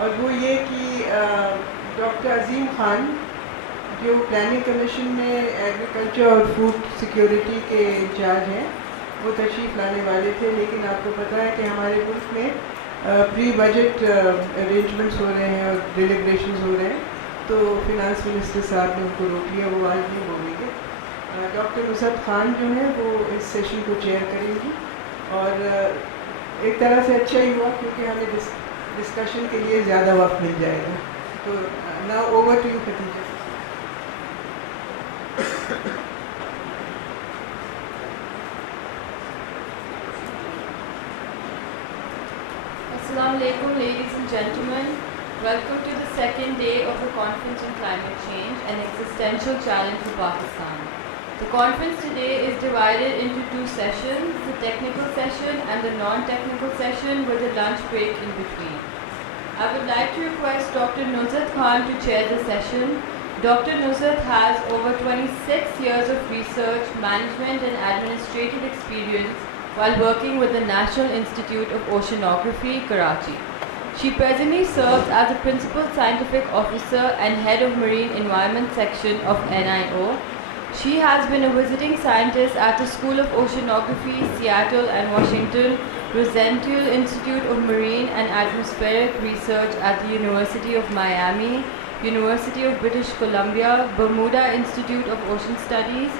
और वो ये कि डॉक्टर अजीम खान जो प्लानिंग कमीशन में एग्रीकल्चर और फूड सिक्योरिटी के इंचार्ज हैं, वो तशरीफ़ लाने वाले थे, लेकिन आपको पता है कि हमारे मुल्क में प्री बजट अरेंजमेंट्स हो रहे हैं और डिलिब्रेशंस हो रहे हैं, तो फिनांस मिनिस्टर साहब ने उनको रोक लिया, वो आज नहीं बोलेंगे। डॉक्टर नुज़हत खान जो है वो इस सेशन को चेयर करेंगी और एक तरह से अच्छा ही हुआ क्योंकि हमें डिस्कशन के लिए ज़्यादा वक्त मिल जाएगा। तो now over to you Khadija. Assalamu alaikum, ladies and gentlemen. Welcome to the second day of the Conference on Climate Change, an existential challenge for Pakistan. The conference today is divided into two sessions, the technical session and the non-technical session with a lunch break in between. I would like to request Dr. Nuzhat Khan to chair the session. Dr. Nuzhat has over 26 years of research, management and administrative experience while working with the National Institute of Oceanography, Karachi. She presently serves as the Principal Scientific Officer and Head of Marine Environment Section of NIO. She has been a visiting scientist at the School of Oceanography, Seattle and Washington, Rosenthal Institute of Marine and Atmospheric Research at the University of Miami, University of British Columbia, Bermuda Institute of Ocean Studies,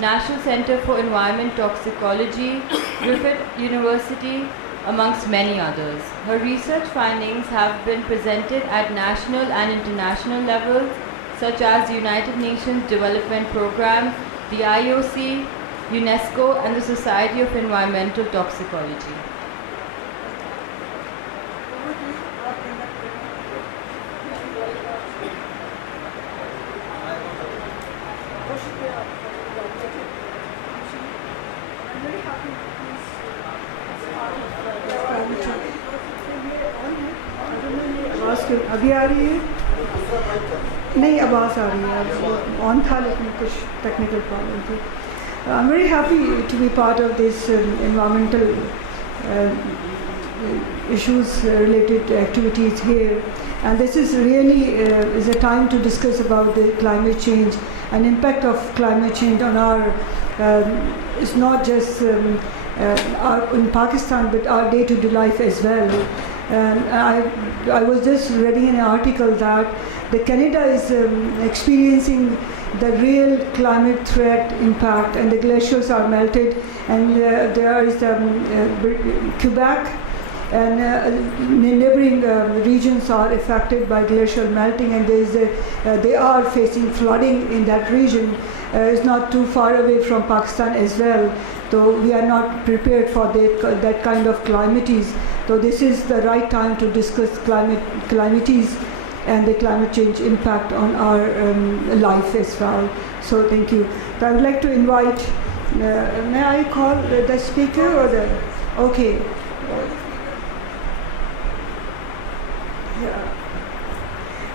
National Center for Environment Toxicology, Griffith University, amongst many others. Her research findings have been presented at national and international levels, such as the United Nations Development Programme, the IOC, UNESCO, and the Society of Environmental Toxicology. अभी आ रही है? नहीं, आवाज़ आ रही है, on था लेकिन कुछ टेक्निकल प्रॉब्लम थी। I'm very happy to be part of this environmental issues related activities here, and this is really is a time to discuss about the climate change and impact of climate change on our it's not just in Pakistan but our day-to-day life as well. And I was just reading an article that Canada is experiencing the real climate threat impact, and the glaciers are melted, and there is Quebec and neighboring regions are affected by glacial melting, and they are facing flooding in that region. It's not too far away from Pakistan as well, so we are not prepared for that kind of calamities. So this is the right time to discuss calamities and the climate change impact on our life as well. So thank you. So I would like to invite, may I call the speaker or the, okay. Yeah.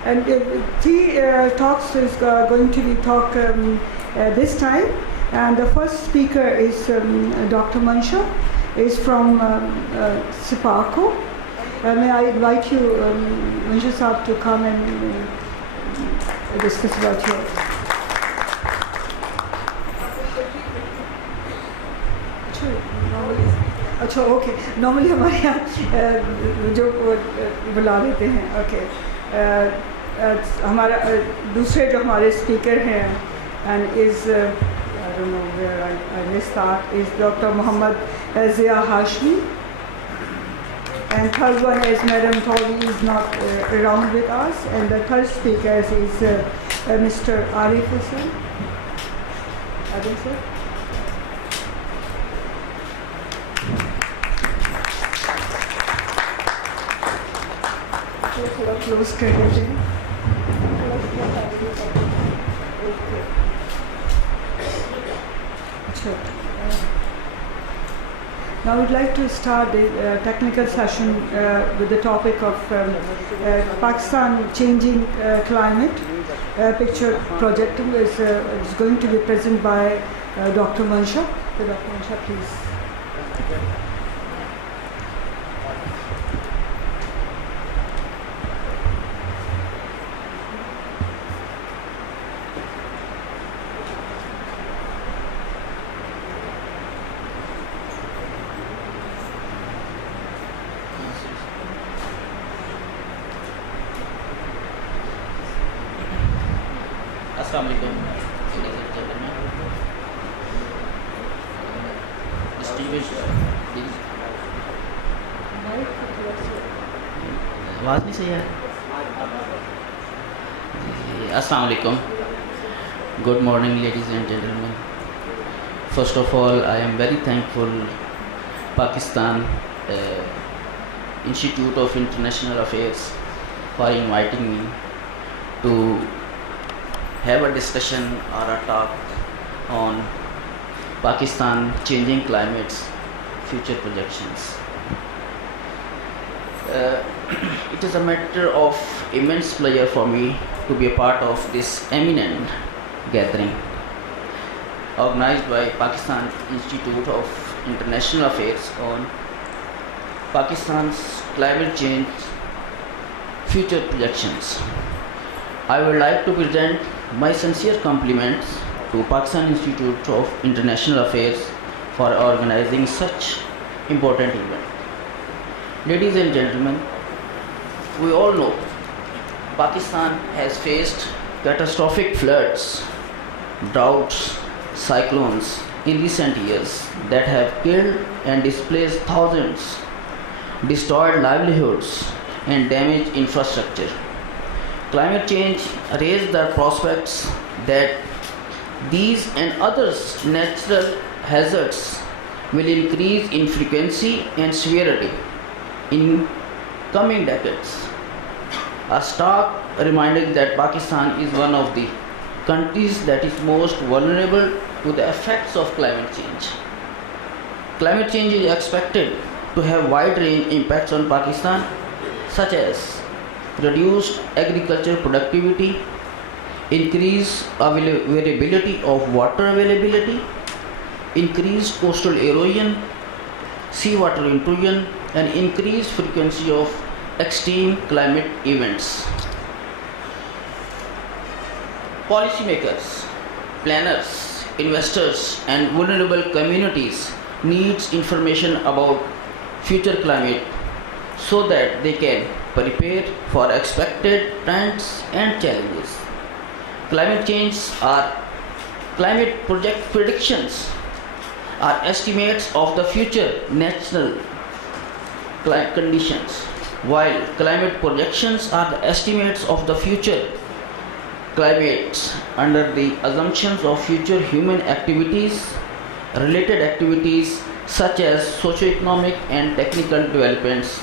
And three talks is going to be this time. And the first speaker is Dr. Mansha, is from SUPARCO. May I invite you, Mansha Saab, to come and discuss about your... अच्छा, okay, normally हमारे यहाँ जो बुला लेते हैं, okay. हमारा दूसरे जो हमारे स्पीकर हैं and is I don't know where I missed that, is Dr. Muhammad Zia Hashmi, and third one is Madam Tori is not around with us, and the third speaker is Mr. Arif Hassan. Arif sir. थोड़ा close कर देते हैं। Now I would like to start the technical session with the topic of Pakistan changing climate picture projecting is going to be presented by Dr. Mansha. So Dr. Mansha, please. Assalamu alaikum, ladies and gentlemen. Distinguished ladies. आवाज़ नहीं सही है. Assalamu alaikum. Good morning, ladies and gentlemen. First of all, I am very thankful Pakistan Institute of International Affairs for inviting me to have a discussion or a talk on Pakistan changing climates, future projections. It is a matter of immense pleasure for me to be a part of this eminent gathering organized by Pakistan Institute of International Affairs on Pakistan's climate change future projections. I would like to present my sincere compliments to Pakistan Institute of International Affairs for organizing such important event. Ladies and gentlemen, we all know Pakistan has faced catastrophic floods, droughts, cyclones in recent years that have killed and displaced thousands, destroyed livelihoods and damaged infrastructure. Climate change raised the prospects that these and other natural hazards will increase in frequency and severity in coming decades. A stark reminder that Pakistan is one of the countries that is most vulnerable to the effects of climate change. Climate change is expected to have wide-range impacts on Pakistan, such as reduced agricultural productivity, increased variability of water availability, increased coastal erosion, seawater intrusion, and increased frequency of extreme climate events. Policymakers, planners, investors, and vulnerable communities needs information about future climate so that they can prepare for expected trends and challenges. Climate predictions are estimates of the future natural conditions, while climate projections are the estimates of the future climates under the assumptions of future human activities, related activities such as socio-economic and technical developments.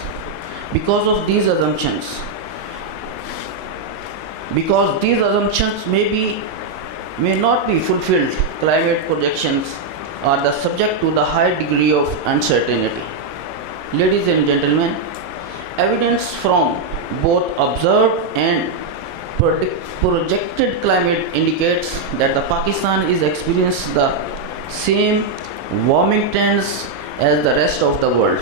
Because these assumptions may not be fulfilled, climate projections are the subject to the high degree of uncertainty. Ladies and gentlemen, evidence from both observed and projected climate indicates that the Pakistan is experiencing the same warming trends as the rest of the world.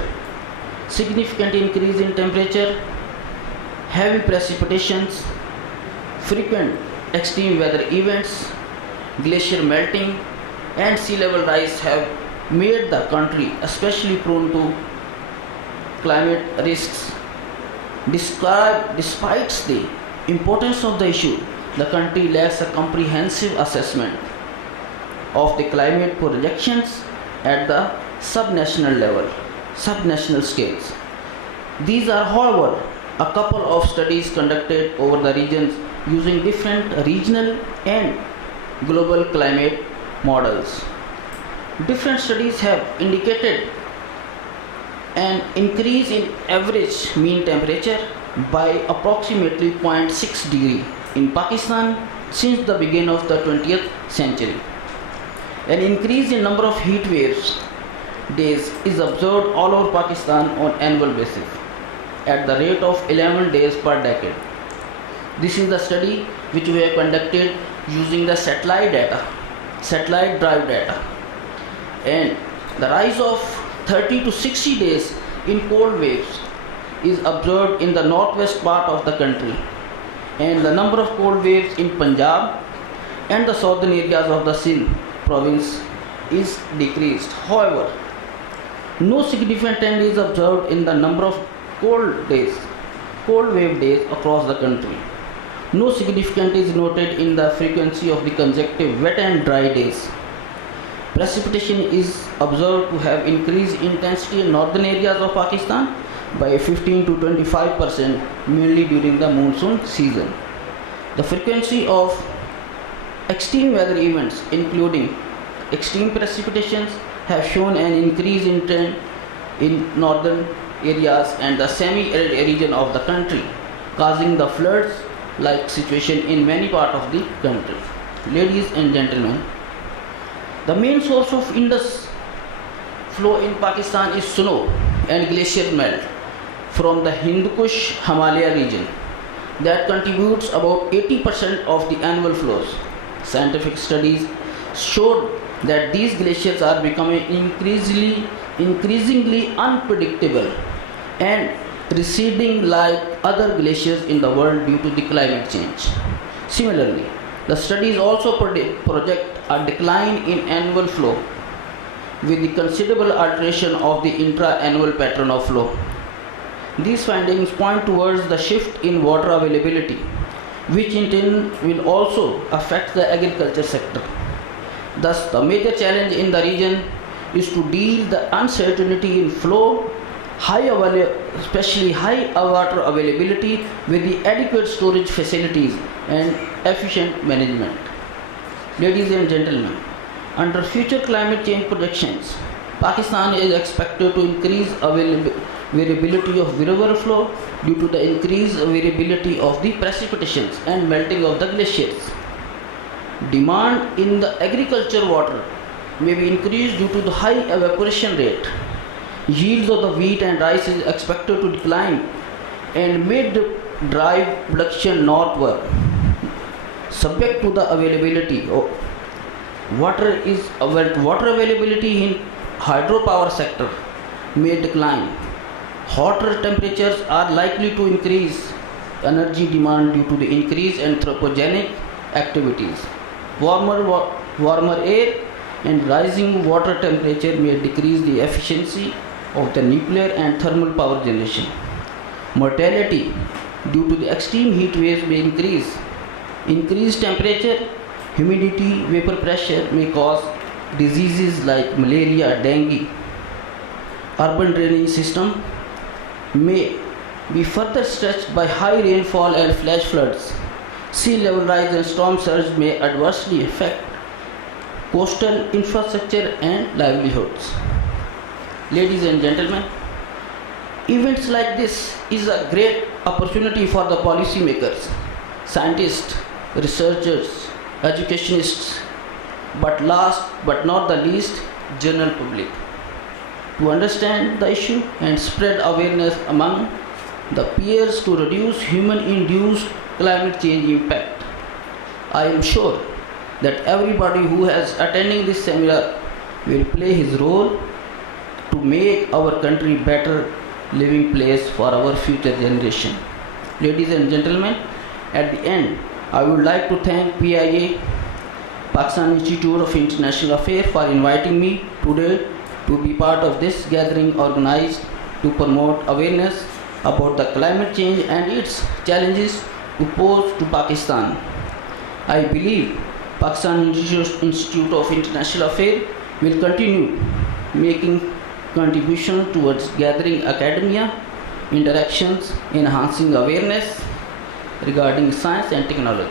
Significant increase in temperature, heavy precipitations, frequent extreme weather events, glacier melting, and sea level rise have made the country especially prone to climate risks. Despite the importance of the issue, the country lacks a comprehensive assessment of the climate projections at the subnational scales. These are, however, a couple of studies conducted over the regions using different regional and global climate models. Different studies have indicated an increase in average mean temperature by approximately 0.6 degree in Pakistan since the beginning of the 20th century. An increase in number of heat waves days is observed all over Pakistan on annual basis at the rate of 11 days per decade. This is the study which we have conducted using the satellite drive data, and the rise of 30 to 60 days in cold waves is observed in the northwest part of the country, and the number of cold waves in Punjab and the southern areas of the Sindh province is decreased. However, no significant trend is observed in the number of cold wave days across the country. No significance is noted in the frequency of the consecutive wet and dry days. Precipitation is observed to have increased intensity in northern areas of Pakistan by 15 to 25%, mainly during the monsoon season. The frequency of extreme weather events, including extreme precipitations, have shown an increase in trend in northern areas and the semi-arid region of the country, causing the floods-like situation in many parts of the country. Ladies and gentlemen, the main source of Indus flow in Pakistan is snow and glacier melt from the Hindu Kush Himalaya region that contributes about 80% of the annual flows. Scientific studies showed that these glaciers are becoming increasingly unpredictable and receding like other glaciers in the world due to the climate change. Similarly, the studies also project a decline in annual flow with the considerable alteration of the intra-annual pattern of flow. These findings point towards the shift in water availability, which in turn will also affect the agriculture sector. Thus, the major challenge in the region is to deal the uncertainty in flow, especially high water availability with the adequate storage facilities and efficient management. Ladies and gentlemen, under future climate change projections, Pakistan is expected to increase variability of river flow due to the increased variability of the precipitations and melting of the glaciers. Demand in the agriculture water may be increased due to the high evaporation rate. Yields of the wheat and rice is expected to decline and may drive production northward. Subject to the availability of water availability in hydropower sector may decline. Hotter temperatures are likely to increase energy demand due to the increase in anthropogenic activities. Warmer air and rising water temperature may decrease the efficiency of the nuclear and thermal power generation. Mortality due to the extreme heat waves may increase. Increased temperature, humidity, vapor pressure may cause diseases like malaria, dengue. Urban drainage system may be further stretched by high rainfall and flash floods. Sea level rise and storm surge may adversely affect coastal infrastructure and livelihoods. Ladies and gentlemen, events like this is a great opportunity for the policymakers, scientists, researchers, educationists, but last but not the least, general public, to understand the issue and spread awareness among the peers to reduce human-induced climate change impact. I am sure that everybody who is attending this seminar will play his role to make our country better living place for our future generation. Ladies and gentlemen, at the end, I would like to thank PIA, Pakistan Institute of International Affairs, for inviting me today to be part of this gathering organized to promote awareness about the climate change and its challenges to pose to Pakistan. I believe Pakistan Institute of International Affairs will continue making contribution towards gathering academia, interactions, enhancing awareness regarding science and technology,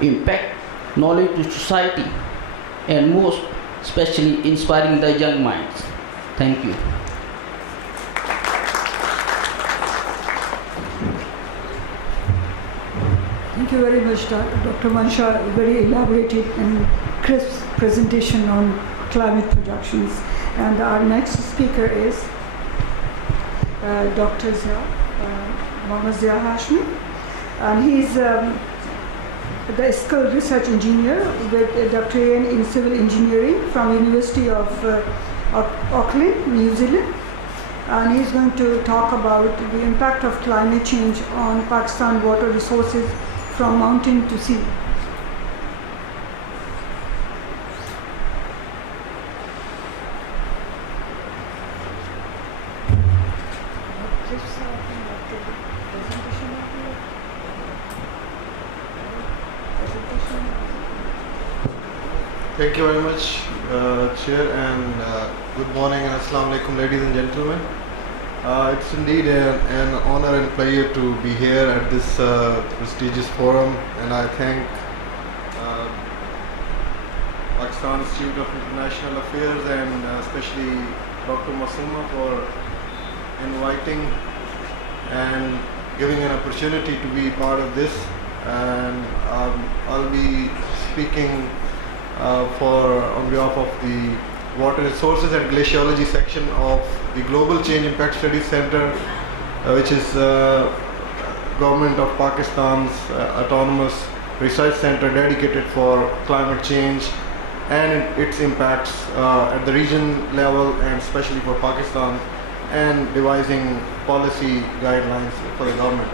impact knowledge to society, and most especially inspiring the young minds. Thank you. Thank you very much, Dr. Mansha. A very elaborated and crisp presentation on climate projections. And our next speaker is Dr. Hashmi. And he's the skilled research engineer with a doctorate in civil engineering from University of Auckland, New Zealand. And he's going to talk about the impact of climate change on Pakistan water resources from mountain to sea. Thank you very much, Chair, and good morning and Assalamu alaikum, ladies and gentlemen. It's indeed an honor and pleasure to be here at this prestigious forum, and I thank Pakistan Institute of International Affairs and especially Dr. Masuma for inviting and giving an opportunity to be part of this. And I'll be speaking on behalf of the Water Resources and Glaciology section of the Global Change Impact Studies Center, which is Government of Pakistan's autonomous research center dedicated for climate change and its impacts at the region level and especially for Pakistan, and devising policy guidelines for the government.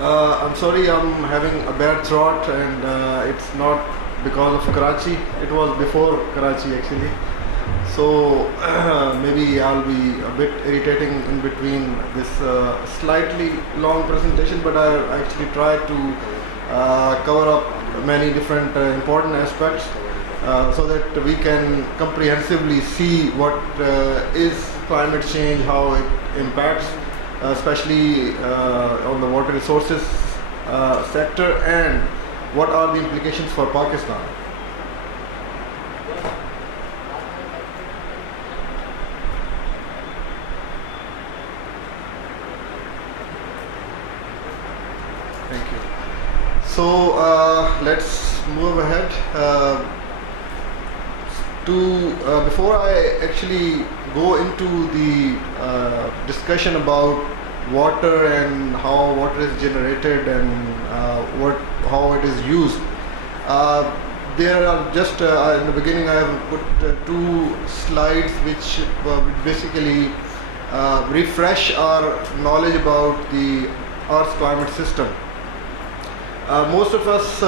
I'm sorry, I'm having a bad throat, and it's not because of Karachi. It was before Karachi actually. So maybe I'll be a bit irritating in between this slightly long presentation, but I actually tried to cover up many different important aspects so that we can comprehensively see what is climate change, how it impacts, especially on the water resources sector, and what are the implications for Pakistan. Thank you. So let's move ahead. Before I actually go into the discussion about water and how water is generated and how it is used, there are just in the beginning I have put two slides which basically refresh our knowledge about the Earth's climate system. Most of us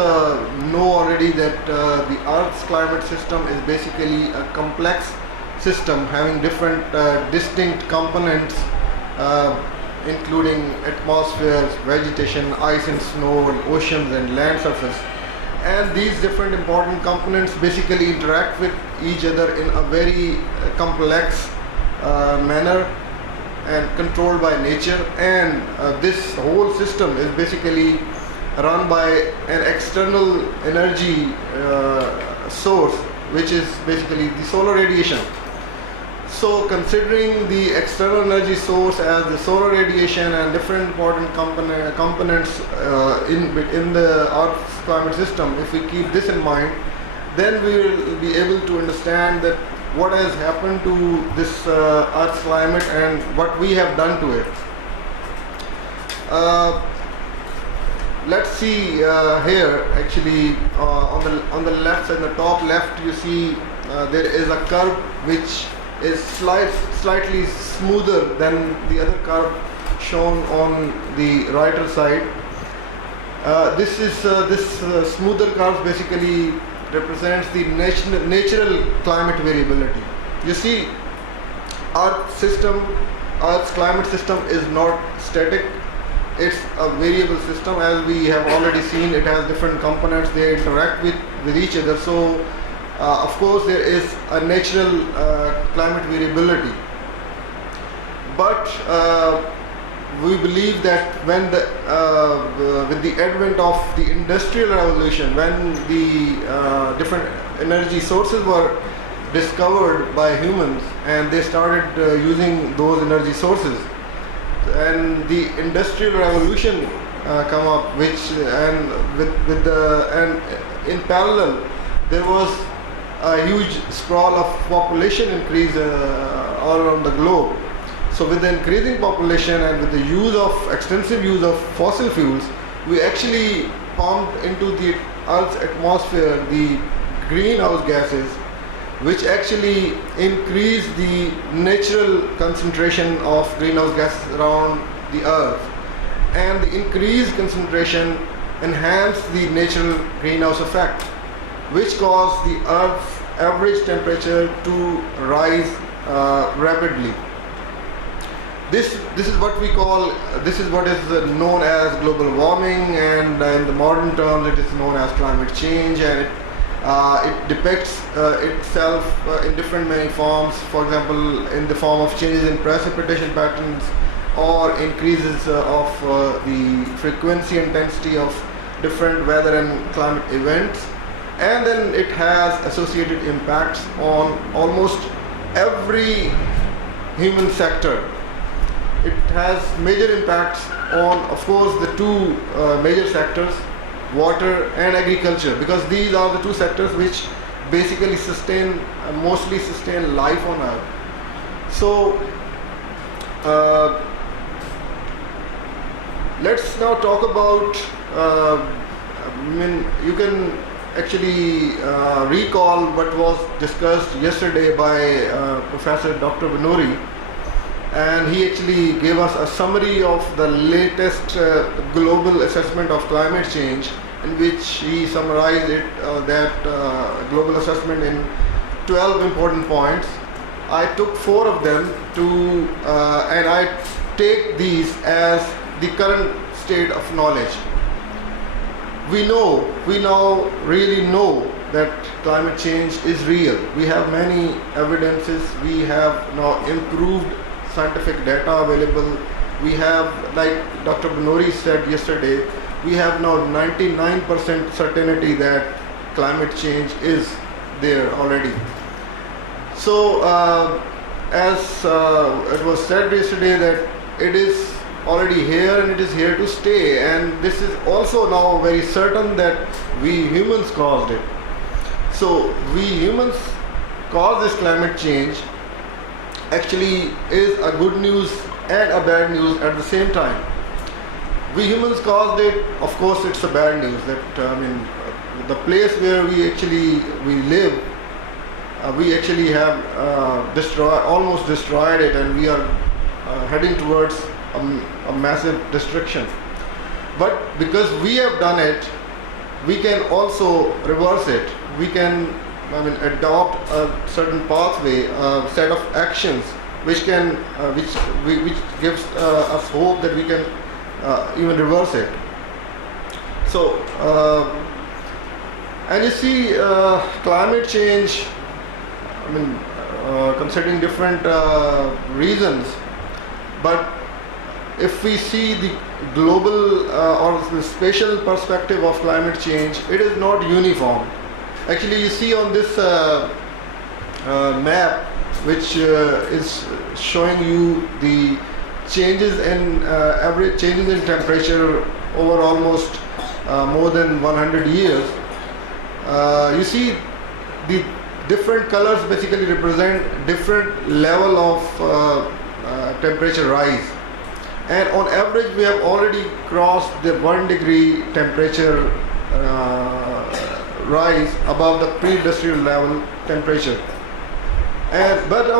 know already that the Earth's climate system is basically a complex system having different distinct components, including atmospheres, vegetation, ice and snow, and oceans and land surface. And these different important components basically interact with each other in a very complex manner and controlled by nature. And this whole system is basically run by an external energy source, which is basically the solar radiation. So considering the external energy source as the solar radiation and different important components in the Earth's climate system, if we keep this in mind, then we will be able to understand that what has happened to this Earth's climate and what we have done to it. Let's see here actually on the left and the top left, you see there is a curve which is slightly smoother than the other curve shown on the right side. This smoother curve basically represents the natural climate variability. You see, Earth's climate system is not static. It's a variable system. As we have already seen, it has different components, they interact with each other. So of course there is a natural climate variability, but we believe that when with the advent of the Industrial Revolution, when the different energy sources were discovered by humans and they started using those energy sources, and the Industrial Revolution come up, and in parallel there was a huge sprawl of population increase all around the globe. So with the increasing population and with the extensive use of fossil fuels, we actually pumped into the Earth's atmosphere the greenhouse gases, which actually increase the natural concentration of greenhouse gases around the Earth. And the increased concentration enhance the natural greenhouse effect, which caused the Earth's average temperature to rise rapidly. This is what is known as global warming, and in the modern terms it is known as climate change, and It depicts itself in different many forms, for example, in the form of changes in precipitation patterns or increases of the frequency intensity of different weather and climate events. And then it has associated impacts on almost every human sector. It has major impacts on, of course, the two major sectors, water and agriculture, because these are the two sectors which basically mostly sustain life on Earth. So let's now talk about, you can actually recall what was discussed yesterday by Professor Dr. Banoori, and he actually gave us a summary of the latest global assessment of climate change, in which he summarized that global assessment in 12 important points. I took 4 of them and I take these as the current state of knowledge. We now really know that climate change is real. We have many evidences. We have now improved scientific data available. We have, like Dr. Banoori said yesterday, we have now 99% certainty that climate change is there already. So as it was said yesterday, that it is already here and it is here to stay, and this is also now very certain that we humans caused it. So we humans caused this climate change actually is a good news and a bad news at the same time. We humans caused it. Of course, it's a bad news that the place where we live, we actually have almost destroyed it, and we are heading towards a massive destruction. But because we have done it, we can also reverse it. We can adopt a certain pathway, a set of actions which gives us hope that we can even reverse it. So and you see, climate change, considering different reasons, but if we see the global or the spatial perspective of climate change, it is not uniform. Actually, you see on this map, which is showing you the changes in average changes in temperature over almost more than 100 years. You see the different colors basically represent different level of temperature rise, and on average we have already crossed the 1 degree temperature rise above the pre-industrial level temperature. But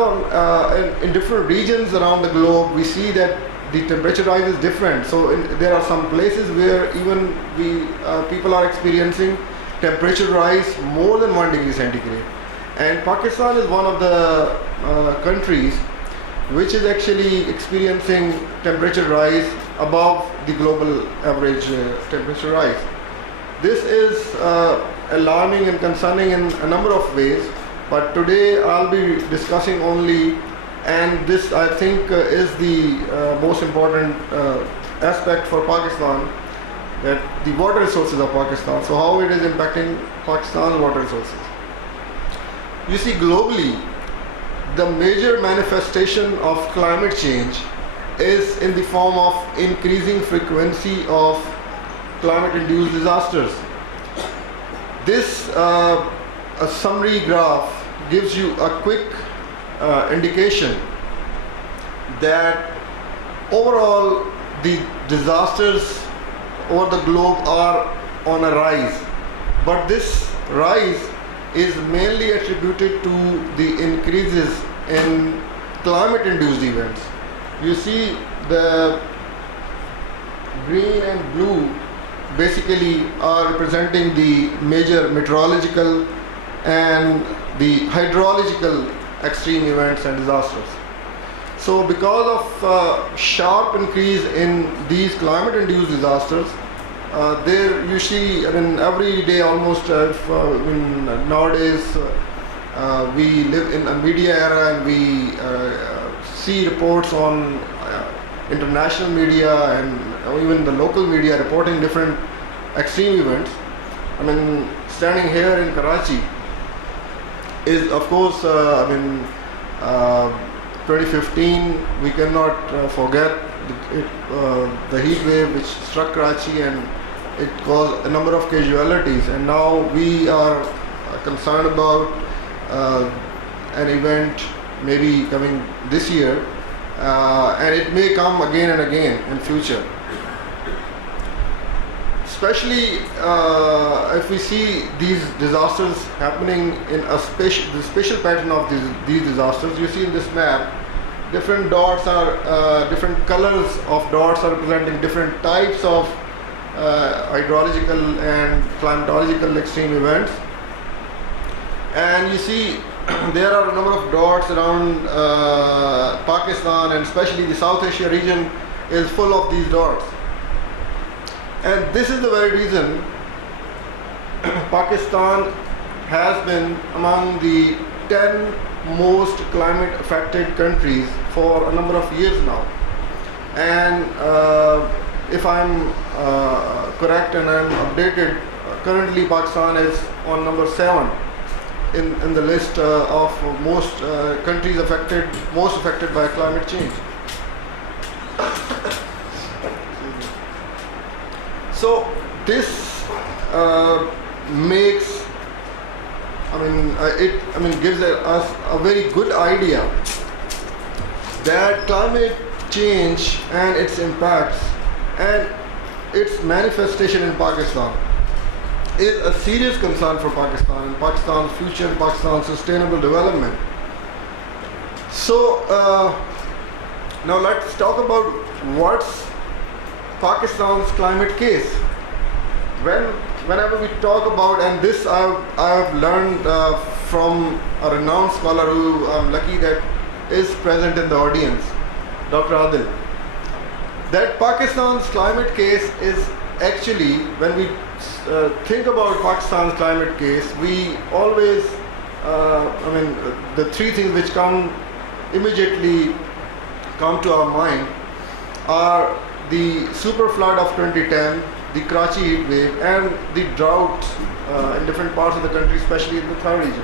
in different regions around the globe, we see that the temperature rise is different. So there are some places where even people are experiencing temperature rise more than 1 degree centigrade. And Pakistan is one of the countries which is actually experiencing temperature rise above the global average temperature rise. This is alarming and concerning in a number of ways, but today I'll be discussing only, and this I think is the most important aspect for Pakistan, that the water resources of Pakistan. So how it is impacting Pakistan's water resources. You see, globally, the major manifestation of climate change is in the form of increasing frequency of climate-induced disasters. This a summary graph gives you a quick indication that overall the disasters over the globe are on a rise, but this rise is mainly attributed to the increases in climate-induced events. You see the green and blue basically are representing the major meteorological and the hydrological extreme events and disasters. So because of sharp increase in these climate-induced disasters, there you see, I mean, every day almost, nowadays we live in a media era, and we see reports on international media and even the local media reporting different extreme events. I mean, standing here in Karachi is, of course, 2015, we cannot forget the heat wave which struck Karachi, and it caused a number of casualties. And now we are concerned about an event maybe coming this year, and it may come again and again in future. Especially if we see these disasters happening in the spatial pattern of these disasters. You see in this map, different dots are, different colors of dots are representing different types of hydrological and climatological extreme events. And you see there are a number of dots around Pakistan, and especially the South Asia region is full of these dots. And this is the very reason Pakistan has been among the 10 most climate affected countries for a number of years now. And if I'm correct and I'm updated, currently Pakistan is on number 7 in the list of most countries most affected by climate change. So this makes, gives us a very good idea that climate change and its impacts and its manifestation in Pakistan is a serious concern for Pakistan and Pakistan's future, Pakistan's sustainable development. So now let's talk about what's Pakistan's climate case. Whenever we talk about, and this I have learned from a renowned scholar who I'm lucky that is present in the audience, Dr. Adil, that Pakistan's climate case is actually, when we think about Pakistan's climate case, we always, the three things which immediately come to our mind are the super flood of 2010, the Karachi heat wave, and the drought in different parts of the country, especially in the Thar region.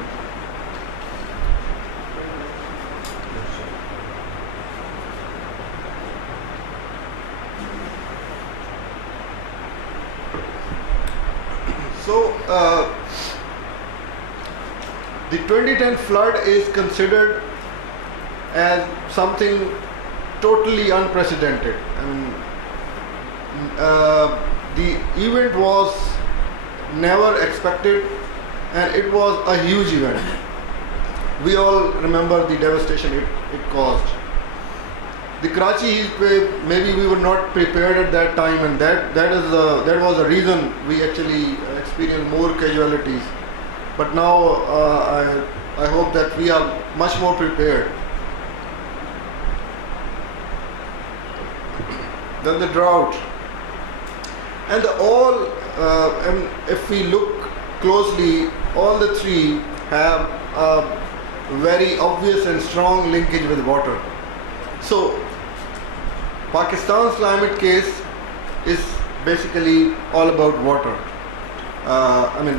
So the 2010 flood is considered as something totally unprecedented. The event was never expected, and it was a huge event. We all remember the devastation it caused. The Karachi heat wave, maybe we were not prepared at that time, and that was the reason we actually experienced more casualties. But now I hope that we are much more prepared. Then the drought. And if we look closely, all the three have a very obvious and strong linkage with water. So Pakistan's climate case is basically all about water.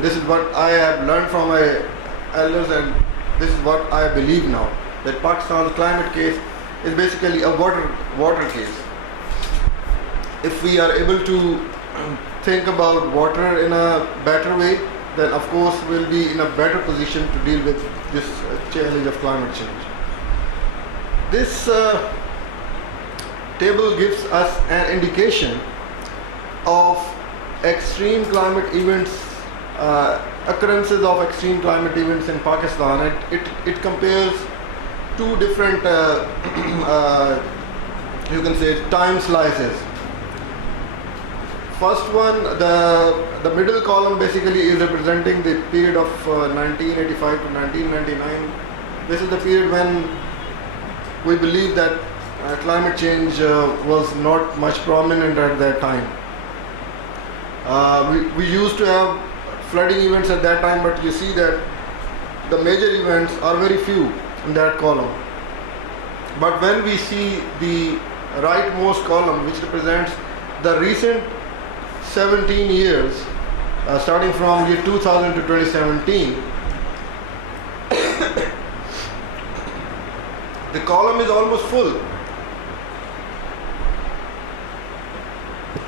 This is what I have learned from my elders, and this is what I believe now, that Pakistan's climate case is basically a water case. If we are able to think about water in a better way, then of course we'll be in a better position to deal with this challenge of climate change. This table gives us an indication of extreme climate events, occurrences of extreme climate events in Pakistan. It compares two different, you can say, time slices. First one, the middle column basically is representing the period of 1985 to 1999. This is the period when we believe that climate change was not much prominent at that time. We used to have flooding events at that time, but you see that the major events are very few in that column. But when we see the rightmost column, which represents the recent 17 years, starting from year 2000 to 2017, the column is almost full.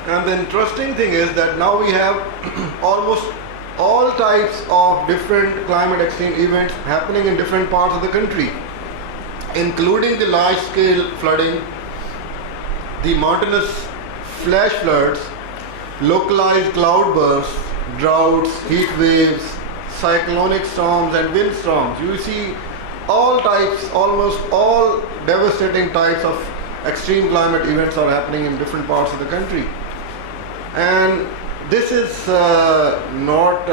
And the interesting thing is that now we have almost all types of different climate extreme events happening in different parts of the country, including the large-scale flooding, the mountainous flash floods, localized cloudbursts, droughts, heat waves, cyclonic storms and wind storms. You see all types, almost all devastating types of extreme climate events are happening in different parts of the country. And this is not,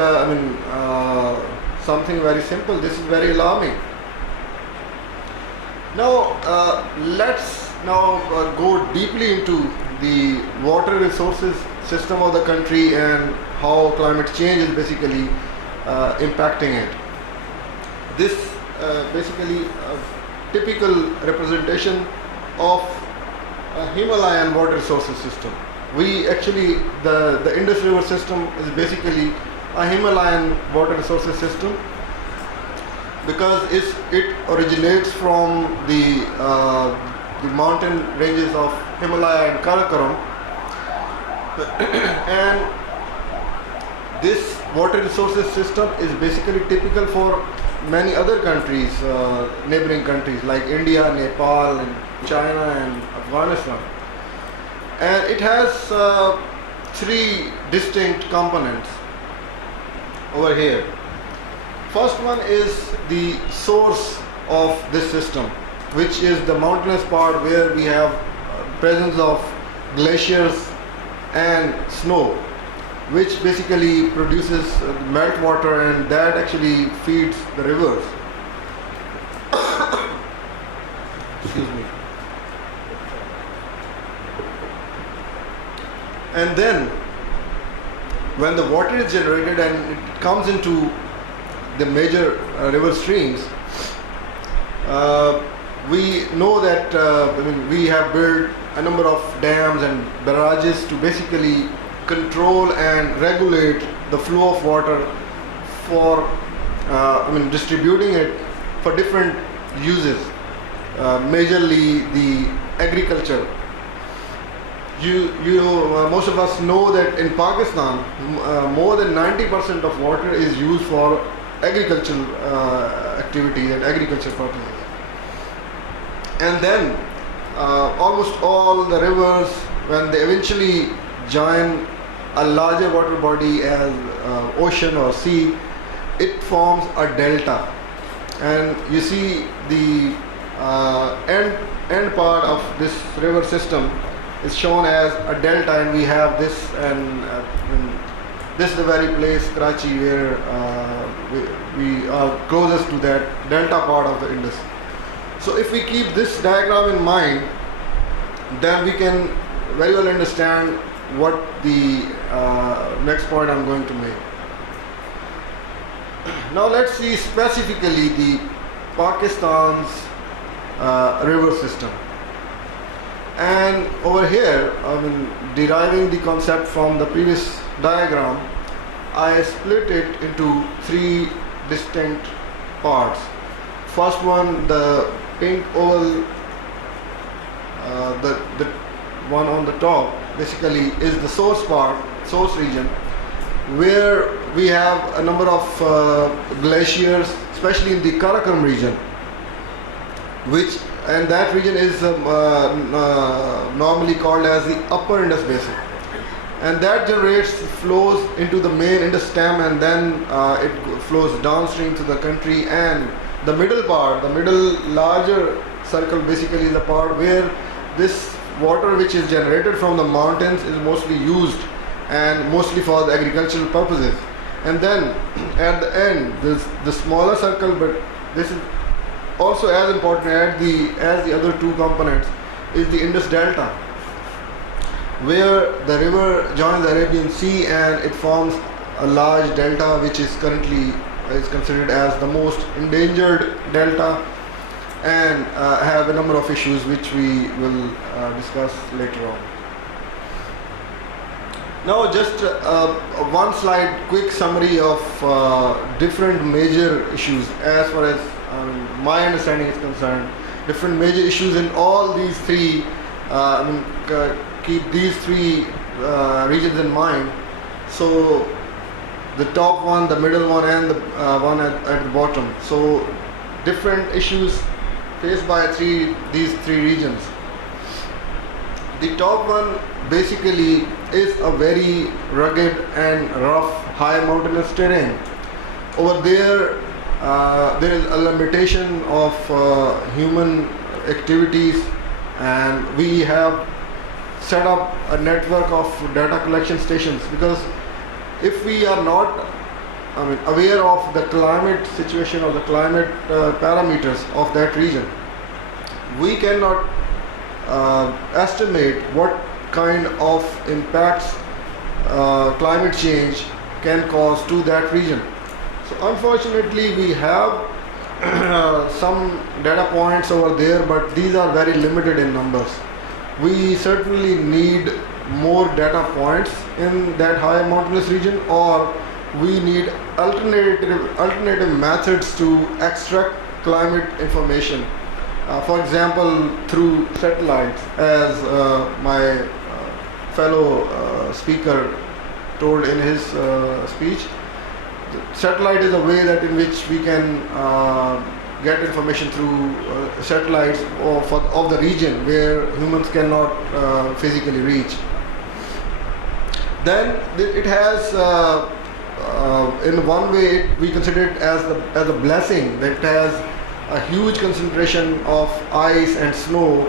something very simple. This is very alarming. Now, let's now go deeply into the water resources system of the country and how climate change is basically impacting it. This basically a typical representation of a Himalayan water resources system. We actually, the Indus River system is basically a Himalayan water resources system because it originates from the mountain ranges of Himalaya and Karaka. And this water resources system is basically typical for many other countries, neighboring countries like India, Nepal, and China and Afghanistan. And it has three distinct components over here. First one is the source of this system, which is the mountainous part where we have presence of glaciers and snow, which basically produces meltwater, and that actually feeds the rivers. Excuse me. And then when the water is generated and it comes into the major river streams, we know that we have built a number of dams and barrages to basically control and regulate the flow of water for distributing it for different uses, majorly the agriculture. Most of us know that in Pakistan, more than 90% of water is used for agricultural activities and agriculture purposes. And then almost all the rivers, when they eventually join a larger water body as ocean or sea, it forms a delta. And you see the end part of this river system is shown as a delta, and we have this, and this is the very place, Karachi, where we are closest to that delta part of the Indus. So if we keep this diagram in mind, then we can very well understand what the next point I'm going to make. Now let's see specifically the Pakistan's river system. And over here, deriving the concept from the previous diagram, I split it into three distinct parts. First one, the pink oval, the one on the top, basically is the source part, source region, where we have a number of glaciers, especially in the Karakoram region, and that region is normally called as the upper Indus Basin. And that generates flows into the main Indus stem, and then it flows downstream to the country. And the middle part, the middle larger circle, basically is the part where this water which is generated from the mountains is mostly used, and mostly for the agricultural purposes. And then at the end, the smaller circle, but this is also as important as the other two components, is the Indus Delta. where the river joins the Arabian Sea and it forms a large delta, which is currently is considered as the most endangered delta, and have a number of issues which we will discuss later on. Now just one slide, quick summary of different major issues as far as my understanding is concerned. Different major issues in all these three, keep these three regions in mind. So the top one, the middle one, and the one at the bottom. So different issues faced by these three regions. The top one basically is a very rugged and rough high mountainous terrain. Over there, there is a limitation of human activities, and we have set up a network of data collection stations, because if we are not aware of the climate situation or the climate parameters of that region, we cannot estimate what kind of impacts climate change can cause to that region. So unfortunately we have some data points over there, but these are very limited in numbers. We certainly need more data points in that high mountainous region, or we need alternative methods to extract climate information. For example, through satellites, as my fellow speaker told in his speech. Satellite is a way that in which we can get information through satellites of the region where humans cannot physically reach. Then it has, in one way, we consider it as a blessing that it has a huge concentration of ice and snow,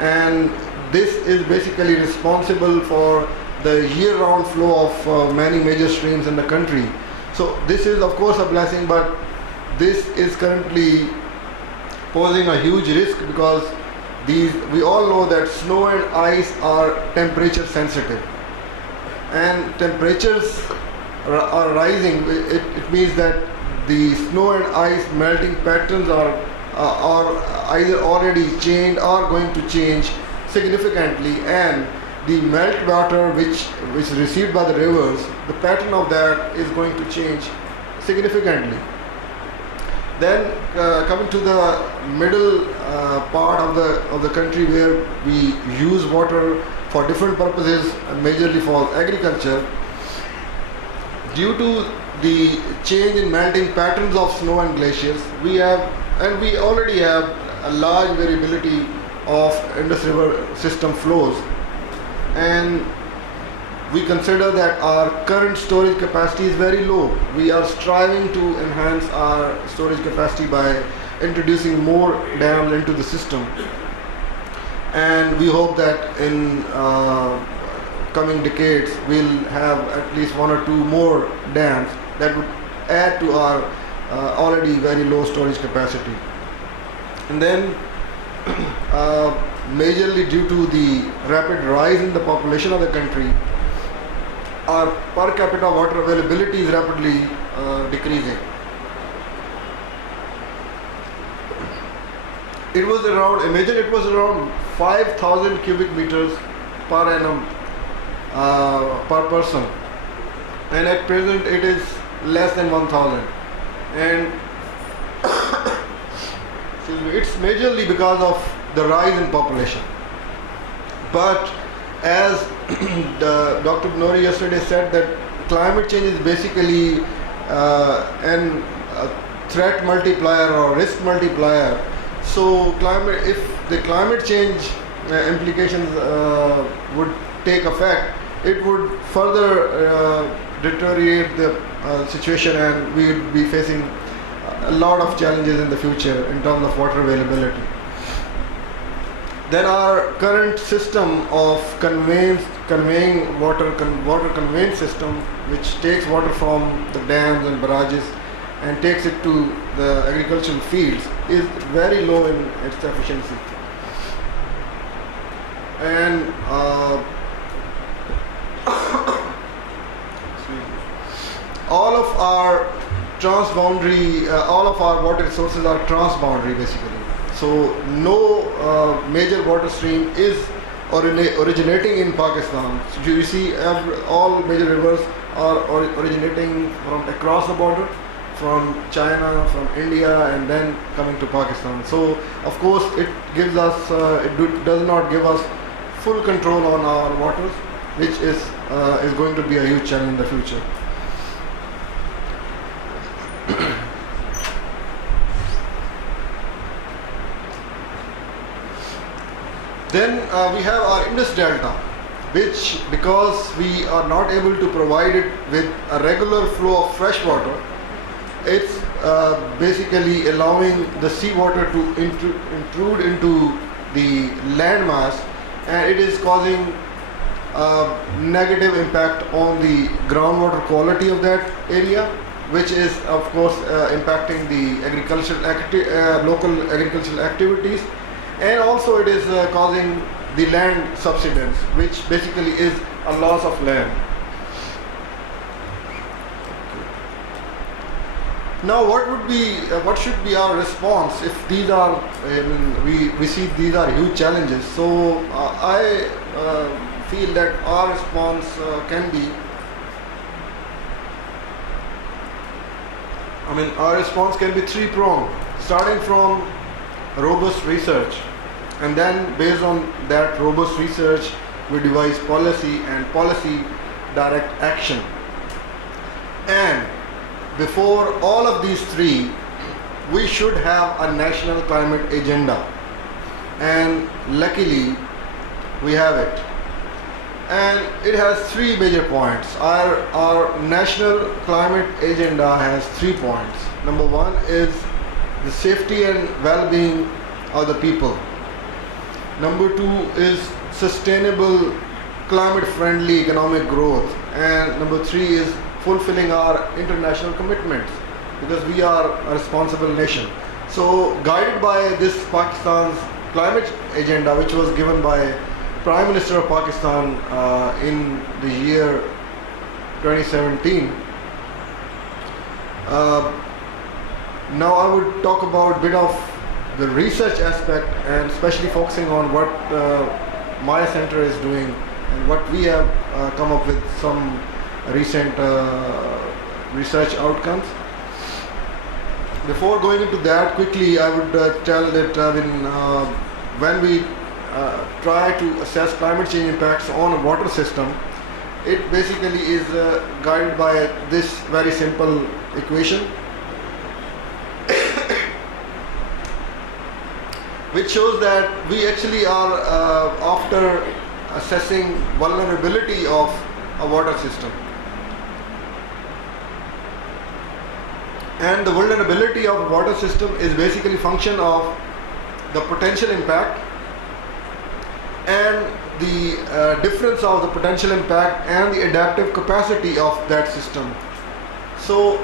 and this is basically responsible for the year-round flow of many major streams in the country. So this is of course a blessing, but this is currently posing a huge risk, because we all know that snow and ice are temperature sensitive, and temperatures are rising. It means that the snow and ice melting patterns are either already changed or going to change significantly, and the melt water which is received by the rivers, the pattern of that is going to change significantly. Then coming to the middle part of the country, where we use water for different purposes, majorly for agriculture, due to the change in melting patterns of snow and glaciers, we already have a large variability of Indus River system flows, and we consider that our current storage capacity is very low. We are striving to enhance our storage capacity by introducing more dams into the system, and we hope that in coming decades we'll have at least one or two more dams that would add to our already very low storage capacity. And then majorly due to the rapid rise in the population of the country, our per capita water availability is rapidly decreasing. It was around 5,000 cubic meters per annum per person, and at present it is less than 1,000, and it's majorly because of the rise in population. But as Dr. Nori yesterday said, that climate change is basically a threat multiplier or risk multiplier. So if the climate change implications would take effect, it would further deteriorate the situation, and we would be facing a lot of challenges in the future in terms of water availability. Then our current system of conveying water conveyance system, which takes water from the dams and barrages and takes it to the agricultural fields, is very low in its efficiency. And our all of our water resources are transboundary basically. So no major water stream is originating in Pakistan. So you see all major rivers are originating from across the border, from China, from India, and then coming to Pakistan. So of course it gives us, does not give us full control on our waters, which is going to be a huge challenge in the future. Then we have our Indus Delta, which, because we are not able to provide it with a regular flow of fresh water, it's basically allowing the seawater to intrude into the landmass, and it is causing a negative impact on the groundwater quality of that area, which is of course impacting the local agricultural activities, and also it is causing the land subsidence, which basically is a loss of land. Now, what should be our response if these are, we see these are huge challenges? So I feel that our response can be, our response can be three-pronged, starting from robust research, and then based on that robust research, we devise policy and policy direct action. And before all of these three, we should have a national climate agenda, and luckily we have it. And it has three major points. Our national climate agenda has 3 points. Number one is the safety and well-being of the people. Number two is sustainable climate-friendly economic growth. And number three is fulfilling our international commitments, because we are a responsible nation. So guided by this Pakistan's climate agenda, which was given by Prime Minister of Pakistan in the year 2017, now I would talk about a bit of the research aspect, and especially focusing on what my center is doing and what we have come up with some recent research outcomes. Before going into that, quickly I would tell that when we try to assess climate change impacts on a water system, it basically is guided by this very simple equation, which shows that we actually are after assessing vulnerability of a water system. And the vulnerability of a water system is basically function of the potential impact and the difference of the potential impact and the adaptive capacity of that system. So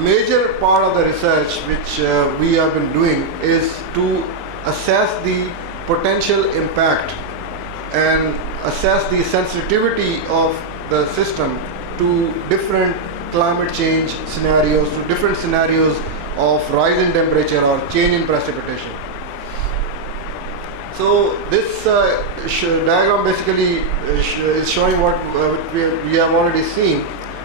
major part of the research which we have been doing is to assess the potential impact and assess the sensitivity of the system to different climate change scenarios, to different scenarios of rise in temperature or change in precipitation. So this diagram basically is showing what we have already seen,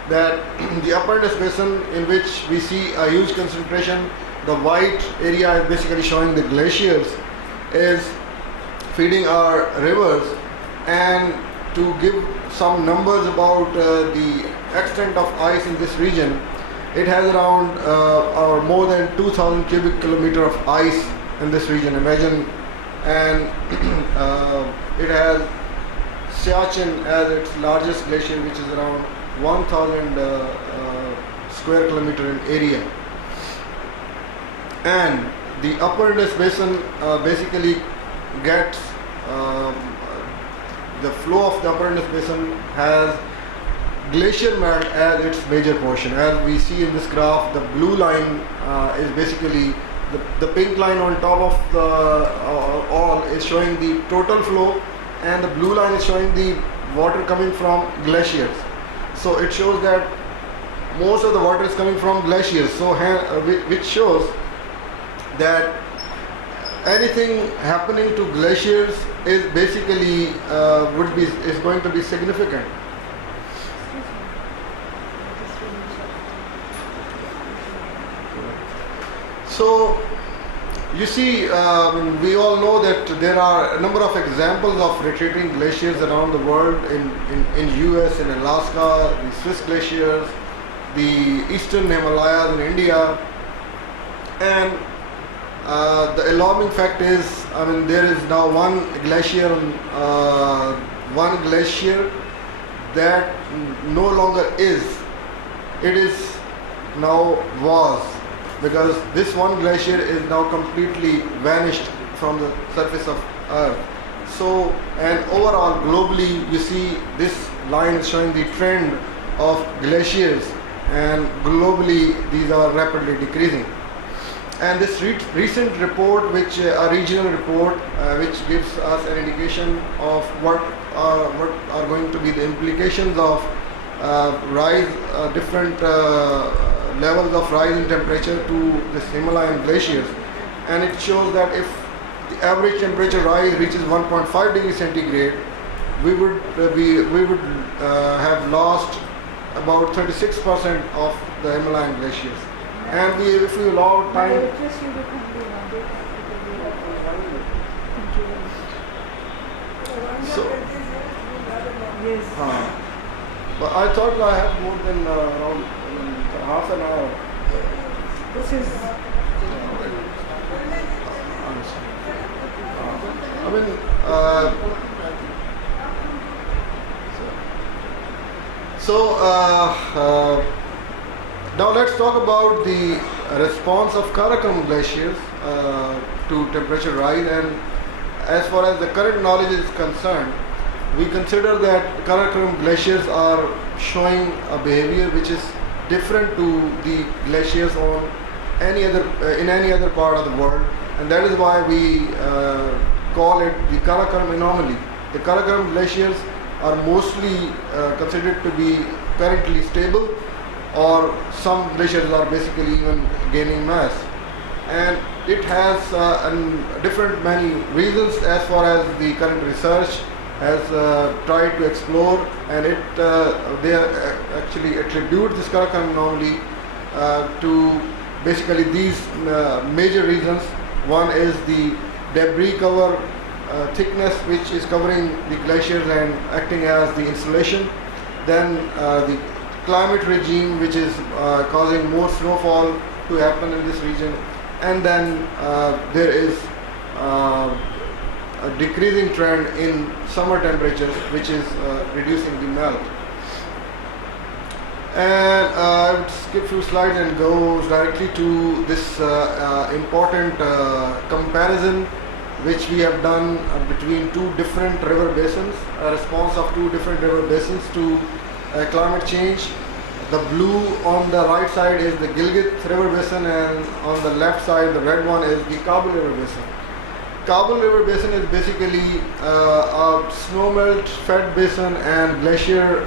that the upper Indus basin, in which we see a huge concentration, the white area is basically showing the glaciers, is feeding our rivers. And to give some numbers about the extent of ice in this region, it has around or more than 2,000 cubic kilometer of ice in this region, imagine. And it has Siachen as its largest glacier, which is around 1,000 square kilometer in area. And the upper Indus basin basically gets the flow of the upper Indus basin has glacier melt as its major portion. As we see in this graph, the blue line is basically the pink line on top of the all is showing the total flow, and the blue line is showing the water coming from glaciers. So it shows that most of the water is coming from glaciers, so which shows that anything happening to glaciers is basically is going to be significant. So you see, we all know that there are a number of examples of retreating glaciers around the world in US, in Alaska, the Swiss glaciers, the eastern Himalayas in India. And the alarming fact is, there is now one glacier that no longer is. It is now was, because this one glacier is now completely vanished from the surface of Earth. So, and overall globally, you see this line is showing the trend of glaciers, and globally these are rapidly decreasing. And this recent report, a regional report, which gives us an indication of what are going to be the implications of different levels of rise in temperature to the Himalayan glaciers. And it shows that if the average temperature rise reaches 1.5 degrees centigrade, we would have lost about 36% of the Himalayan glaciers. And if we allow time. So, yes. But I thought I had more than around half an hour. This is. Now let's talk about the response of Karaka glaciers to temperature rise. And as far as the current knowledge is concerned, we consider that Karaka glaciers are showing a behavior which is different to the glaciers in any other part of the world, and that is why we call it the Karaka anomaly. The Karaka glaciers are mostly considered to be currently stable, or some glaciers are basically even gaining mass. And it has different many reasons as far as the current research has tried to explore, and they actually attribute this Karaka anomaly to basically these major reasons. One is the debris cover thickness, which is covering the glaciers and acting as the insulation. Then the climate regime, which is causing more snowfall to happen in this region. And then there is a decreasing trend in summer temperatures, which is reducing the melt. And I would skip a few slides and go directly to this important comparison which we have done between two different river basins, a response of two different river basins to climate change. The blue on the right side is the Gilgit River Basin, and on the left side, the red one, is the Kabul River Basin. Kabul River Basin is basically a snowmelt fed basin, and glacier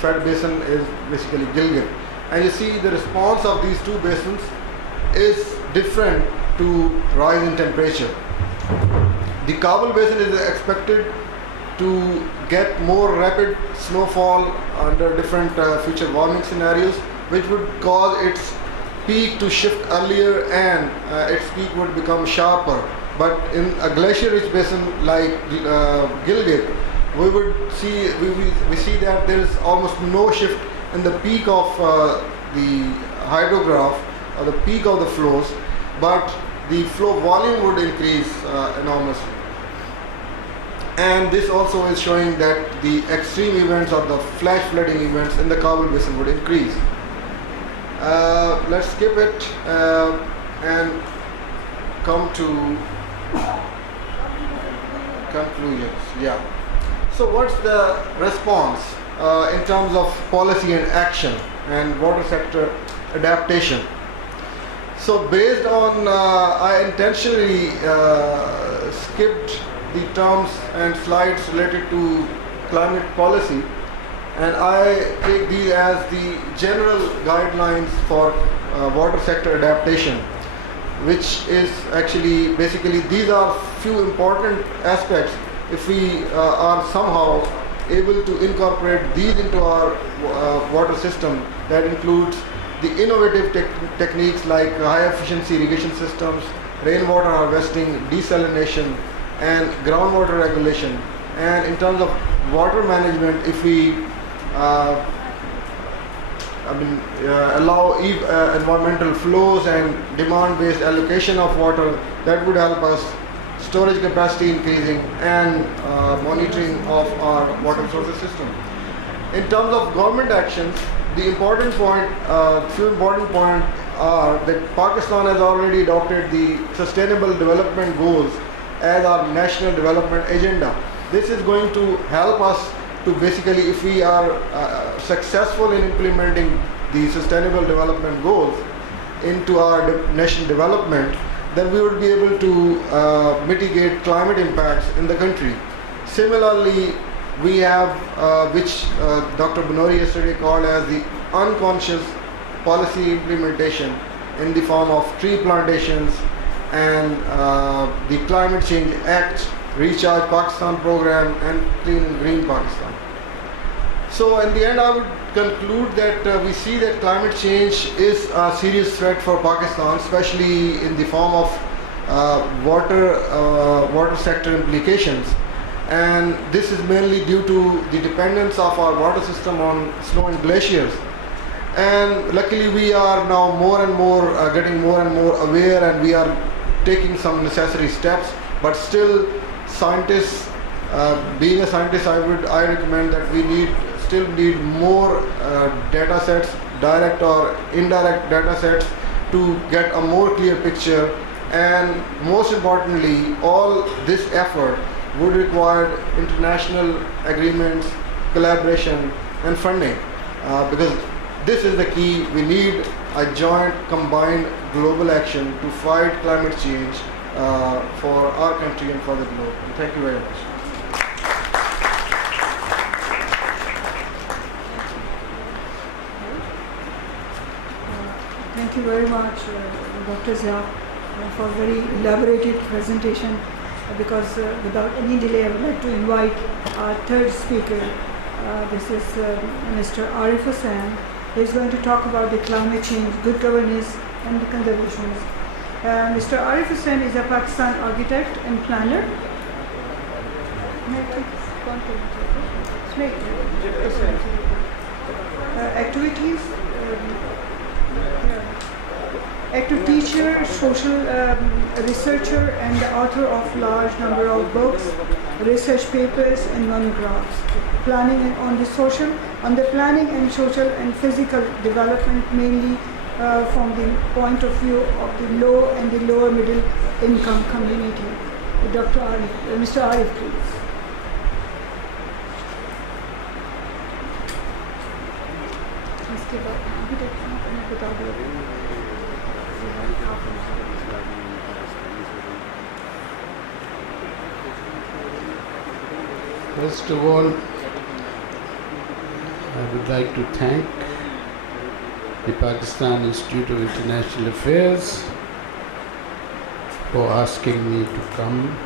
fed basin is basically Gilgit. And you see the response of these two basins is different to rise in temperature. The Kabul Basin is expected to get more rapid snowfall under different future warming scenarios, which would cause its peak to shift earlier, and its peak would become sharper. But in a glacier-rich basin like Gilgit, we see that there is almost no shift in the peak of the hydrograph, or the peak of the flows, but the flow volume would increase enormously. And this also is showing that the extreme events or the flash flooding events in the Kabul Basin would increase. Let's skip it and come to conclusions. Yeah. So what's the response in terms of policy and action and water sector adaptation? So based on, I intentionally skipped the terms and slides related to climate policy, and I take these as the general guidelines for water sector adaptation, which is actually basically these are few important aspects. If we are somehow able to incorporate these into our water system, that includes the innovative techniques like high efficiency irrigation systems, rainwater harvesting, desalination, and groundwater regulation. And in terms of water management, if we allow environmental flows and demand-based allocation of water, that would help us storage capacity increasing and monitoring of our water sources system. In terms of government actions, the few important points are that Pakistan has already adopted the Sustainable Development Goals as our national development agenda. This is going to help us to basically, if we are successful in implementing the Sustainable Development Goals into our national development, then we would be able to mitigate climate impacts in the country. Similarly, we have, which Dr. Banori yesterday called as the unconscious policy implementation in the form of tree plantations and the Climate Change Act, Recharge Pakistan program, and Clean and Green Pakistan. So in the end, I would conclude that we see that climate change is a serious threat for Pakistan, especially in the form of water sector implications. And this is mainly due to the dependence of our water system on snow and glaciers. And luckily we are now getting more and more aware, and we are taking some necessary steps. But still, scientists, being a scientist, I recommend that we still need more data sets, direct or indirect data sets, to get a more clear picture. And most importantly, all this effort would require international agreements, collaboration, and funding, because this is the key. We need a joint, combined global action to fight climate change for our country and for the globe. And thank you very much. Thank you very much, Dr. Zia, for a very elaborated presentation. Because without any delay, I would like to invite our third speaker. This is Mr. Arif Hassan. He is going to talk about the climate change, good governance, and the conservations. Mr. Arif Hassan is a Pakistan architect and planner. Activities. Active teacher, social researcher, and the author of large number of books, research papers, and monographs. Planning on the planning and social and physical development, mainly from the point of view of the low and the lower middle income community. Dr. Arif, Mr. Arif, please. First of all, I would like to thank the Pakistan Institute of International Affairs for asking me to come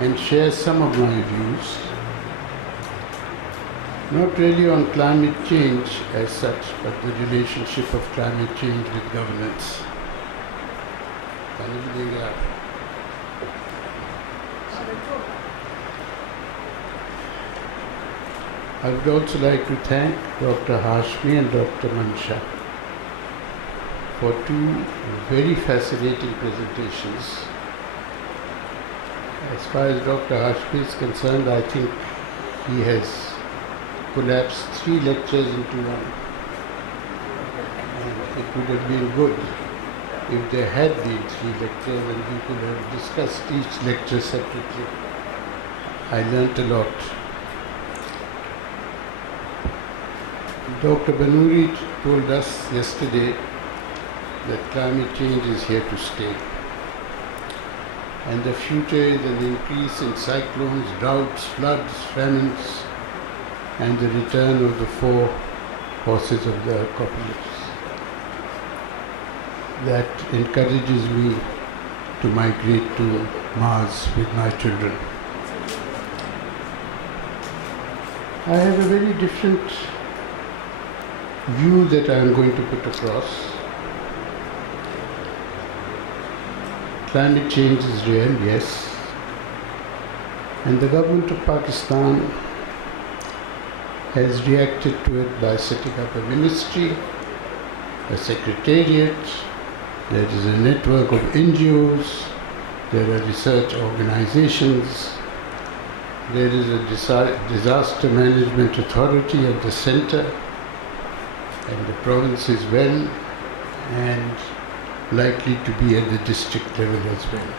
and share some of my views, not really on climate change as such, but the relationship of climate change with governance. I would also like to thank Dr. Hashmi and Dr. Mansha for two very fascinating presentations. As far as Dr. Hashmi is concerned, I think he has collapsed 3 lectures into one. And it would have been good if there had been 3 lectures and we could have discussed each lecture separately. I learnt a lot. Dr. Banuri told us yesterday that climate change is here to stay. And the future is an increase in cyclones, droughts, floods, famines, and the return of the 4 horses of the apocalypse. That encourages me to migrate to Mars with my children. I have a very different view that I am going to put across. Climate change is real, yes, and the government of Pakistan has reacted to it by setting up a ministry, a secretariat, there is a network of NGOs, there are research organizations, there is a disaster management authority at the center, and the province is well, and likely to be at the district level as well.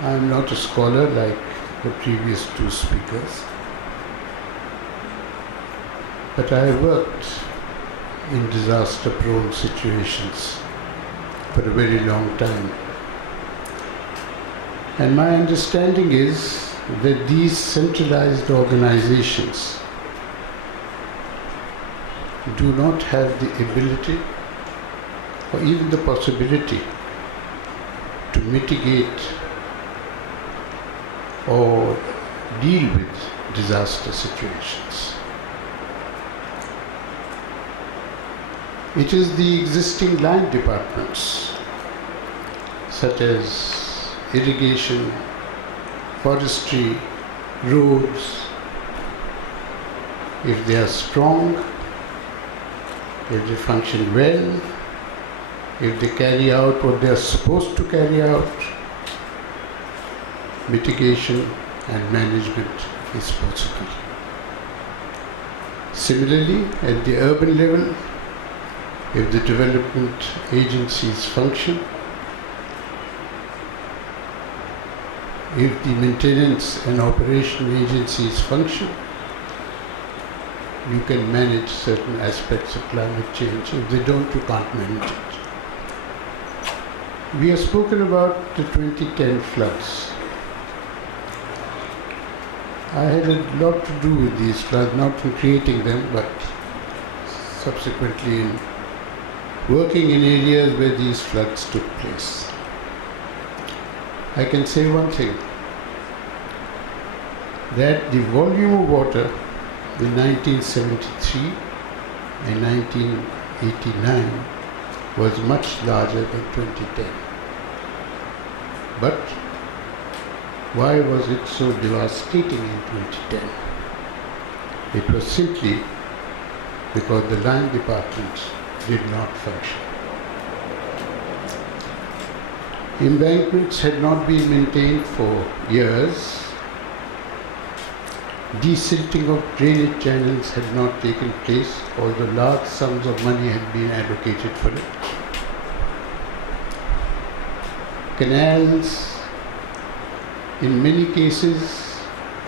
I am not a scholar like the previous 2 speakers, but I have worked in disaster-prone situations for a very long time. And my understanding is that these centralized organizations do not have the ability or even the possibility to mitigate or deal with disaster situations. It is the existing line departments such as irrigation, forestry, roads, if they are strong, if they function well, if they carry out what they are supposed to carry out, mitigation and management is possible. Similarly, at the urban level, if the development agencies function, if the maintenance and operation agencies function, you can manage certain aspects of climate change. If they don't, you can't manage it. We have spoken about the 2010 floods. I had a lot to do with these floods, not in creating them, but subsequently in working in areas where these floods took place. I can say one thing, that the volume of water in 1973 and 1989 was much larger than 2010. But why was it so devastating in 2010? It was simply because the line departments did not function. Embankments had not been maintained for years. Desilting of drainage channels had not taken place, although large sums of money had been allocated for it. Canals, in many cases,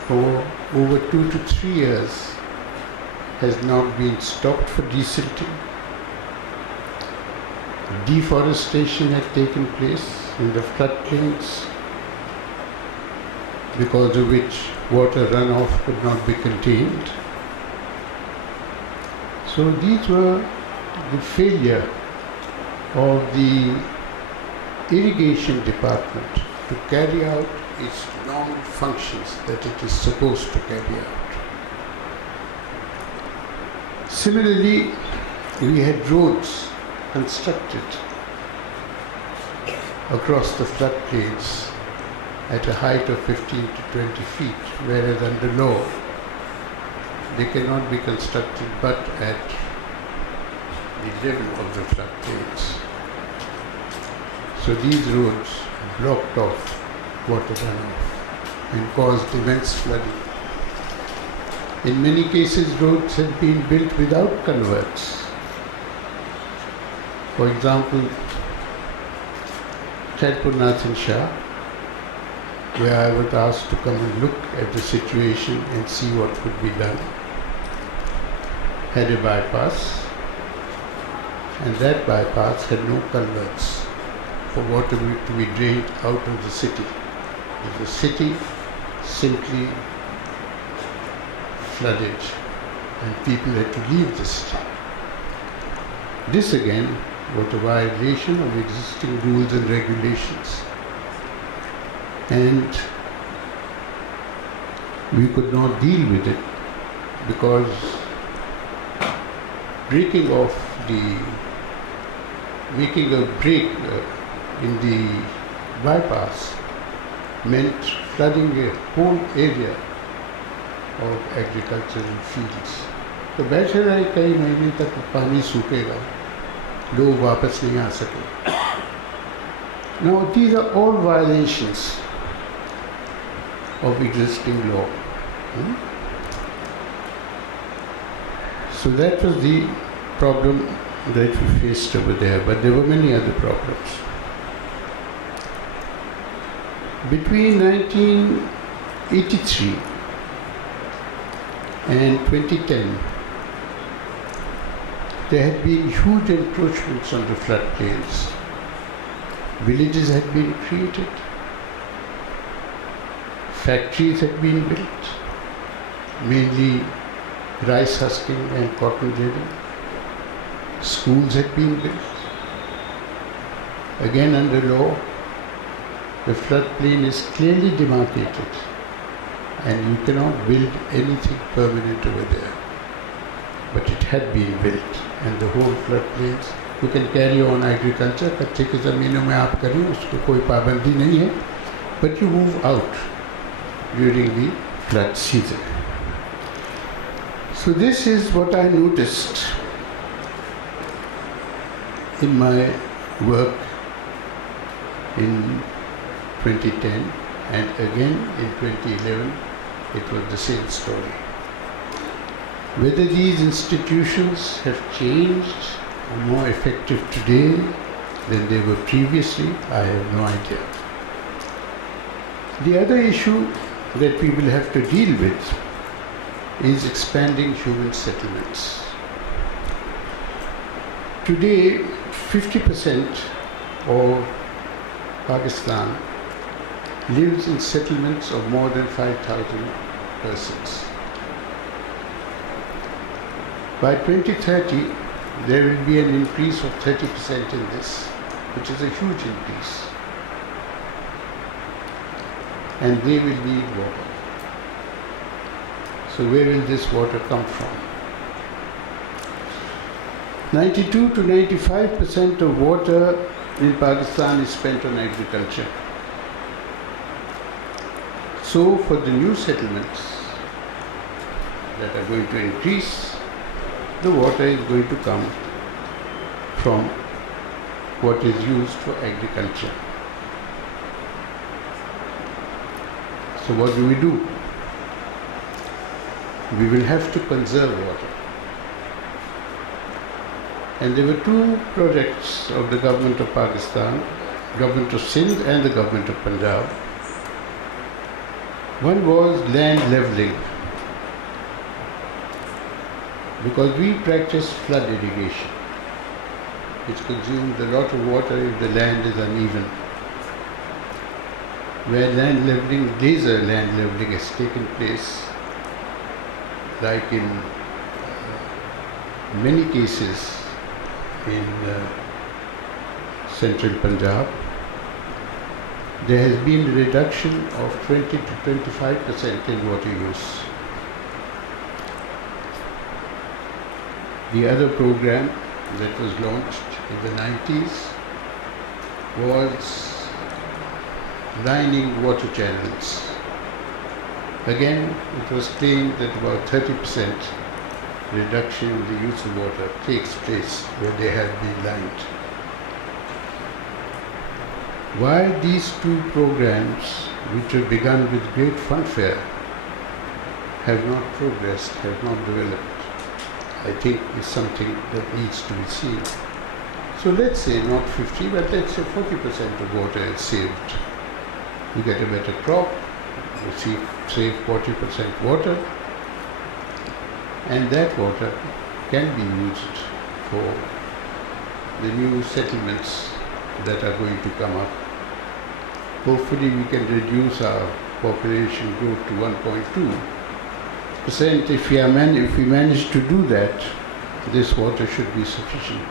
for over 2 to 3 years, has not been stopped for desilting. Deforestation had taken place in the floodplains, because of which water runoff could not be contained. So these were the failure of the irrigation department to carry out its normal functions that it is supposed to carry out. Similarly, we had roads constructed across the floodplains at a height of 15 to 20 feet, whereas under law they cannot be constructed but at the level of the floodplains. So these roads blocked off water runoff and caused immense flooding. In many cases, roads had been built without culverts. For example, Chairperson, where I was asked to come and look at the situation and see what could be done, had a bypass, and that bypass had no culverts for water to be drained out of the city. The city simply flooded and people had to leave the city. This again was a violation of existing rules and regulations. And we could not deal with it because making a break in the bypass meant flooding a whole area of agricultural fields. तो बैठे रहे कई महीने तक पानी सूखेगा, लोग वापस नहीं आ सके. Now these are all violations of existing law. So that was the problem that we faced over there, but there were many other problems. Between 1983 and 2010, there had been huge encroachments on the floodplains. Villages had been created, factories had been built, mainly rice husking and cotton reading. Schools had been built. Again, under law, the floodplain is clearly demarcated and you cannot build anything permanent over there. But it had been built and the whole floodplains, you can carry on agriculture, कच्चे की ज़मीनों में आप करें, उसको कोई पाबंदी नहीं है, but you move out during the flood season. So this is what I noticed in my work in 2010 and again in 2011, it was the same story. Whether these institutions have changed or more effective today than they were previously, I have no idea. The other issue that we will have to deal with is expanding human settlements. Today, 50% of Pakistan lives in settlements of more than 5,000 persons. By 2030, there will be an increase of 30% in this, which is a huge increase. And they will need water. So where will this water come from? 92 to 95% of water in Pakistan is spent on agriculture. So for the new settlements that are going to increase, the water is going to come from what is used for agriculture. So what do? We will have to conserve water. And there were two projects of the government of Pakistan, government of Sindh and the government of Punjab. One was land levelling, because we practice flood irrigation, which consumes a lot of water if the land is uneven. Where land levelling, laser land levelling has taken place, like in many cases in central Punjab, there has been a reduction of 20 to 25% in water use. The other program that was launched in the 90s was lining water channels. Again, it was claimed that about 30% reduction in the use of water takes place where they have been lined. Why these two programs, which were begun with great fanfare, have not progressed, have not developed, I think is something that needs to be seen. So let's say not 50, but let's say 40% of water is saved. You get a better crop, you save 40% water, and that water can be used for the new settlements that are going to come up. Hopefully we can reduce our population growth to 1.2 if we manage to do that, this water should be sufficient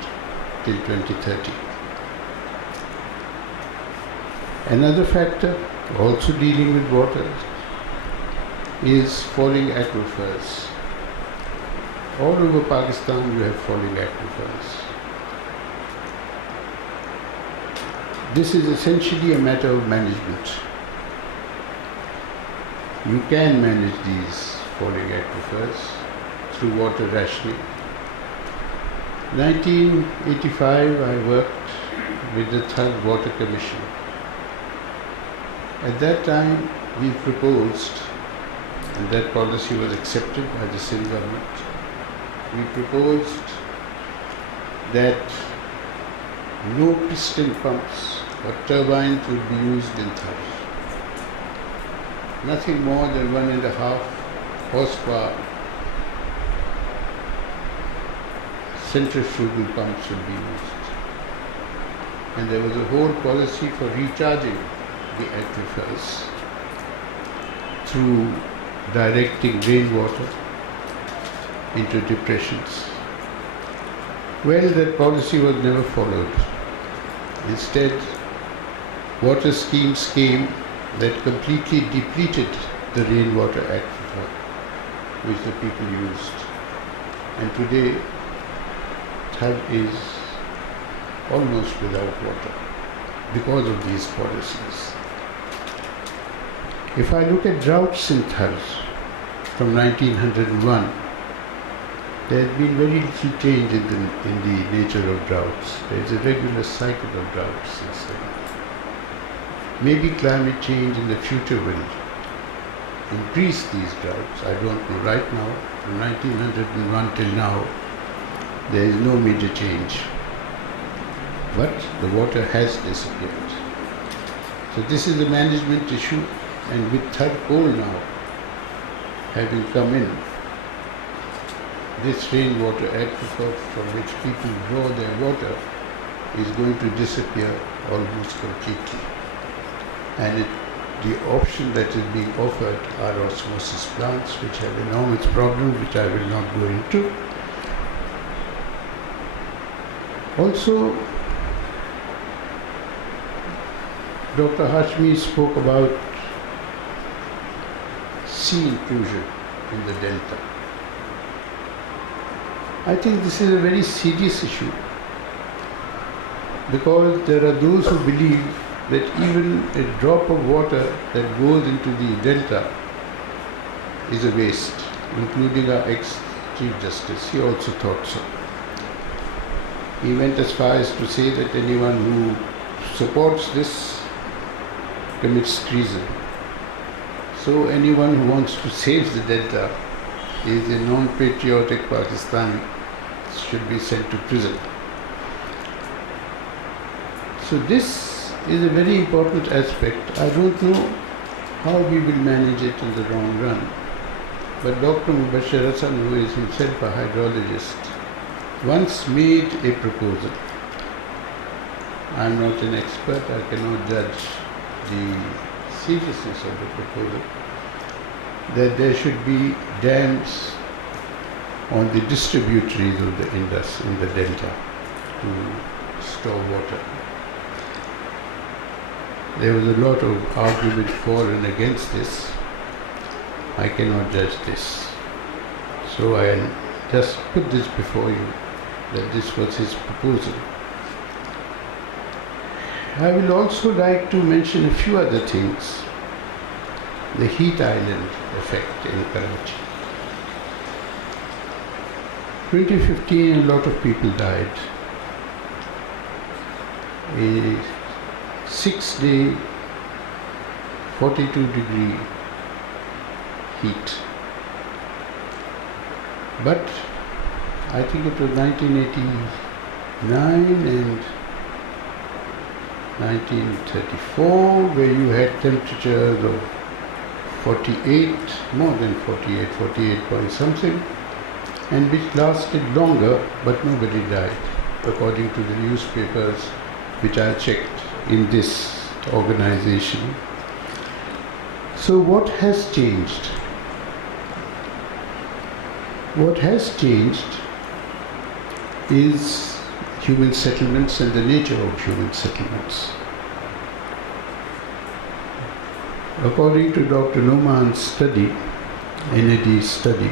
till 2030. Another factor also dealing with water is falling aquifers. All over Pakistan you have falling aquifers. This is essentially a matter of management. You can manage these falling aquifers through water rationing. 1985 I worked with the Third Water Commission. At that time we proposed, and that policy was accepted by the Sindh government, we proposed that no piston pumps or turbines would be used in Thar. Nothing more than 1.5 horsepower centrifugal pumps would be used. And there was a whole policy for recharging the aquifers through directing rainwater into depressions. Well, that policy was never followed. Instead, water schemes came that completely depleted the rainwater aquifer which the people used. And today, Thar is almost without water because of these policies. If I look at droughts in Thar from 1901, there has been very little change in the nature of droughts. There is a regular cycle of droughts since then. Maybe climate change in the future will increase these droughts. I don't know. Right now, from 1901 till now, there is no major change. But the water has disappeared. So this is a management issue, and with Thar coal now having come in, this rainwater aquifer from which people draw their water is going to disappear almost completely. And the option that is being offered are osmosis plants, which have enormous problems, which I will not go into. Also, Dr. Hashmi spoke about sea intrusion in the delta. I think this is a very serious issue because there are those who believe that even a drop of water that goes into the delta is a waste, including our ex-Chief Justice. He also thought so. He went as far as to say that anyone who supports this commits treason. So anyone who wants to save the delta is a non-patriotic Pakistani, should be sent to prison. So this is a very important aspect. I don't know how we will manage it in the long run. But Dr. Hassan, who is himself a hydrologist, once made a proposal. I am not an expert, I cannot judge the seriousness of the proposal, that there should be dams on the distributaries of the Indus in the delta to store water. There was a lot of argument for and against this. I cannot judge this. So I'll just put this before you, that this was his proposal. I will also like to mention a few other things. The heat island effect in Karachi. 2015, a lot of people died. A 6-day, 42-degree heat. But I think it was 1989 and 1934 where you had temperatures of 48, more than 48 point something, and which lasted longer, but nobody died, according to the newspapers which I checked in this organization. So what has changed? What has changed is human settlements and the nature of human settlements. According to Dr. Noman's study, NAD's study,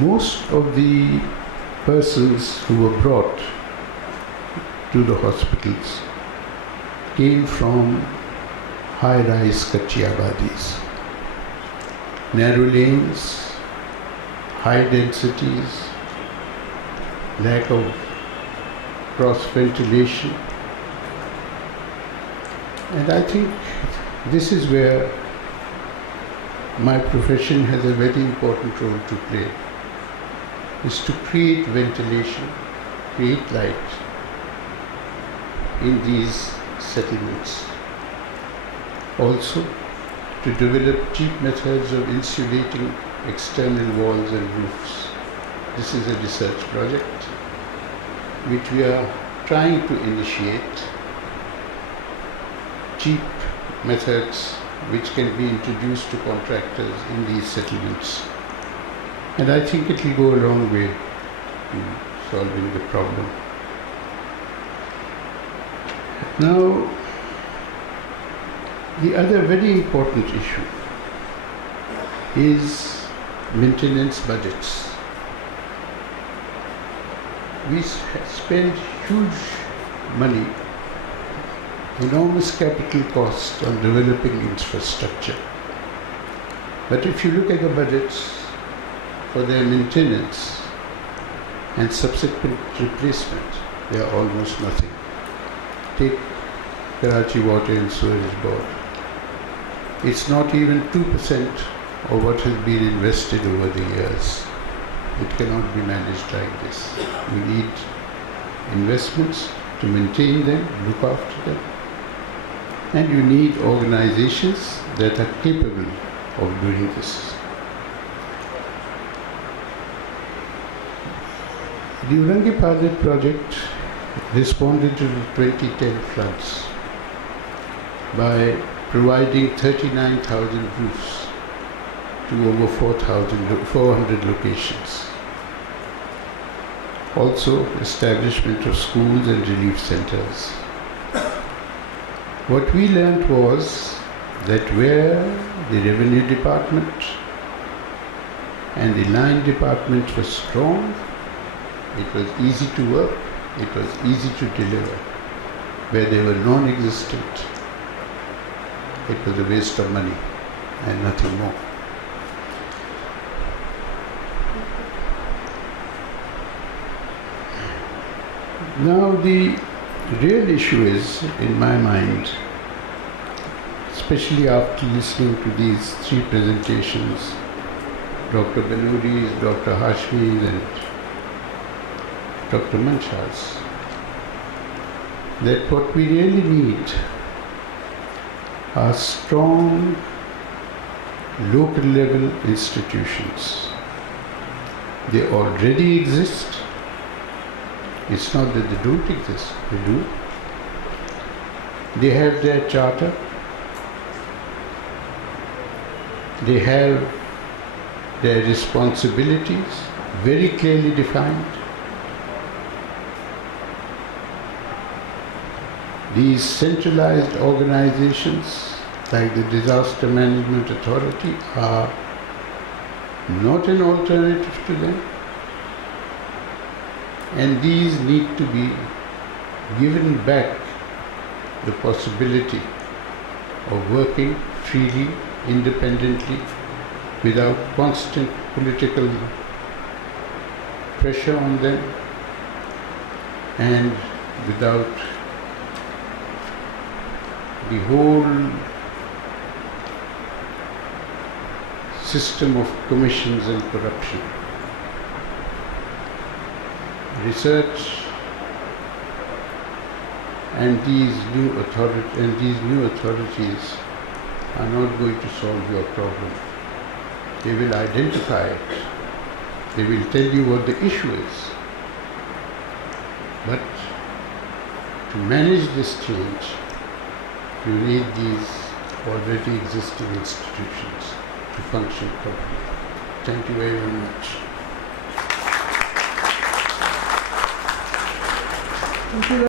most of the persons who were brought to the hospitals came from high-rise Kachi abadis, narrow lanes, high densities, lack of cross ventilation. And I think this is where my profession has a very important role to play, is to create ventilation, create light in these settlements. Also, to develop cheap methods of insulating external walls and roofs. This is a research project which we are trying to initiate. Cheap methods which can be introduced to contractors in these settlements. And I think it will go a long way to solving the problem. Now, the other very important issue is maintenance budgets. We spend huge money, enormous capital costs on developing infrastructure. But if you look at the budgets for their maintenance and subsequent replacement, they are almost nothing. Take Karachi Water and Sewerage Board. It's not even 2% of what has been invested over the years. It cannot be managed like this. We need investments to maintain them, look after them. And you need organizations that are capable of doing this. The Urangi pilot project responded to the 2010 floods by providing 39,000 roofs to over 400 locations. Also, establishment of schools and relief centers. What we learned was that where the revenue department and the line department was strong, it was easy to work, it was easy to deliver. Where they were non-existent, it was a waste of money and nothing more. Now the real issue is, in my mind, especially after listening to these three presentations, Dr. Benoodi's, Dr. Hashmi's and Dr. Mansha's, that what we really need are strong local level institutions. They already exist. It's not that they don't exist, they do. They have their charter. They have their responsibilities very clearly defined. These centralized organizations like the Disaster Management Authority are not an alternative to them, and these need to be given back the possibility of working freely, independently, without constant political pressure on them and without the whole system of commissions and corruption. Research and these new authorities are not going to solve your problem. They will identify it. They will tell you what the issue is. But to manage this change, you need these already existing institutions to function properly. Thank you very much. Thank you.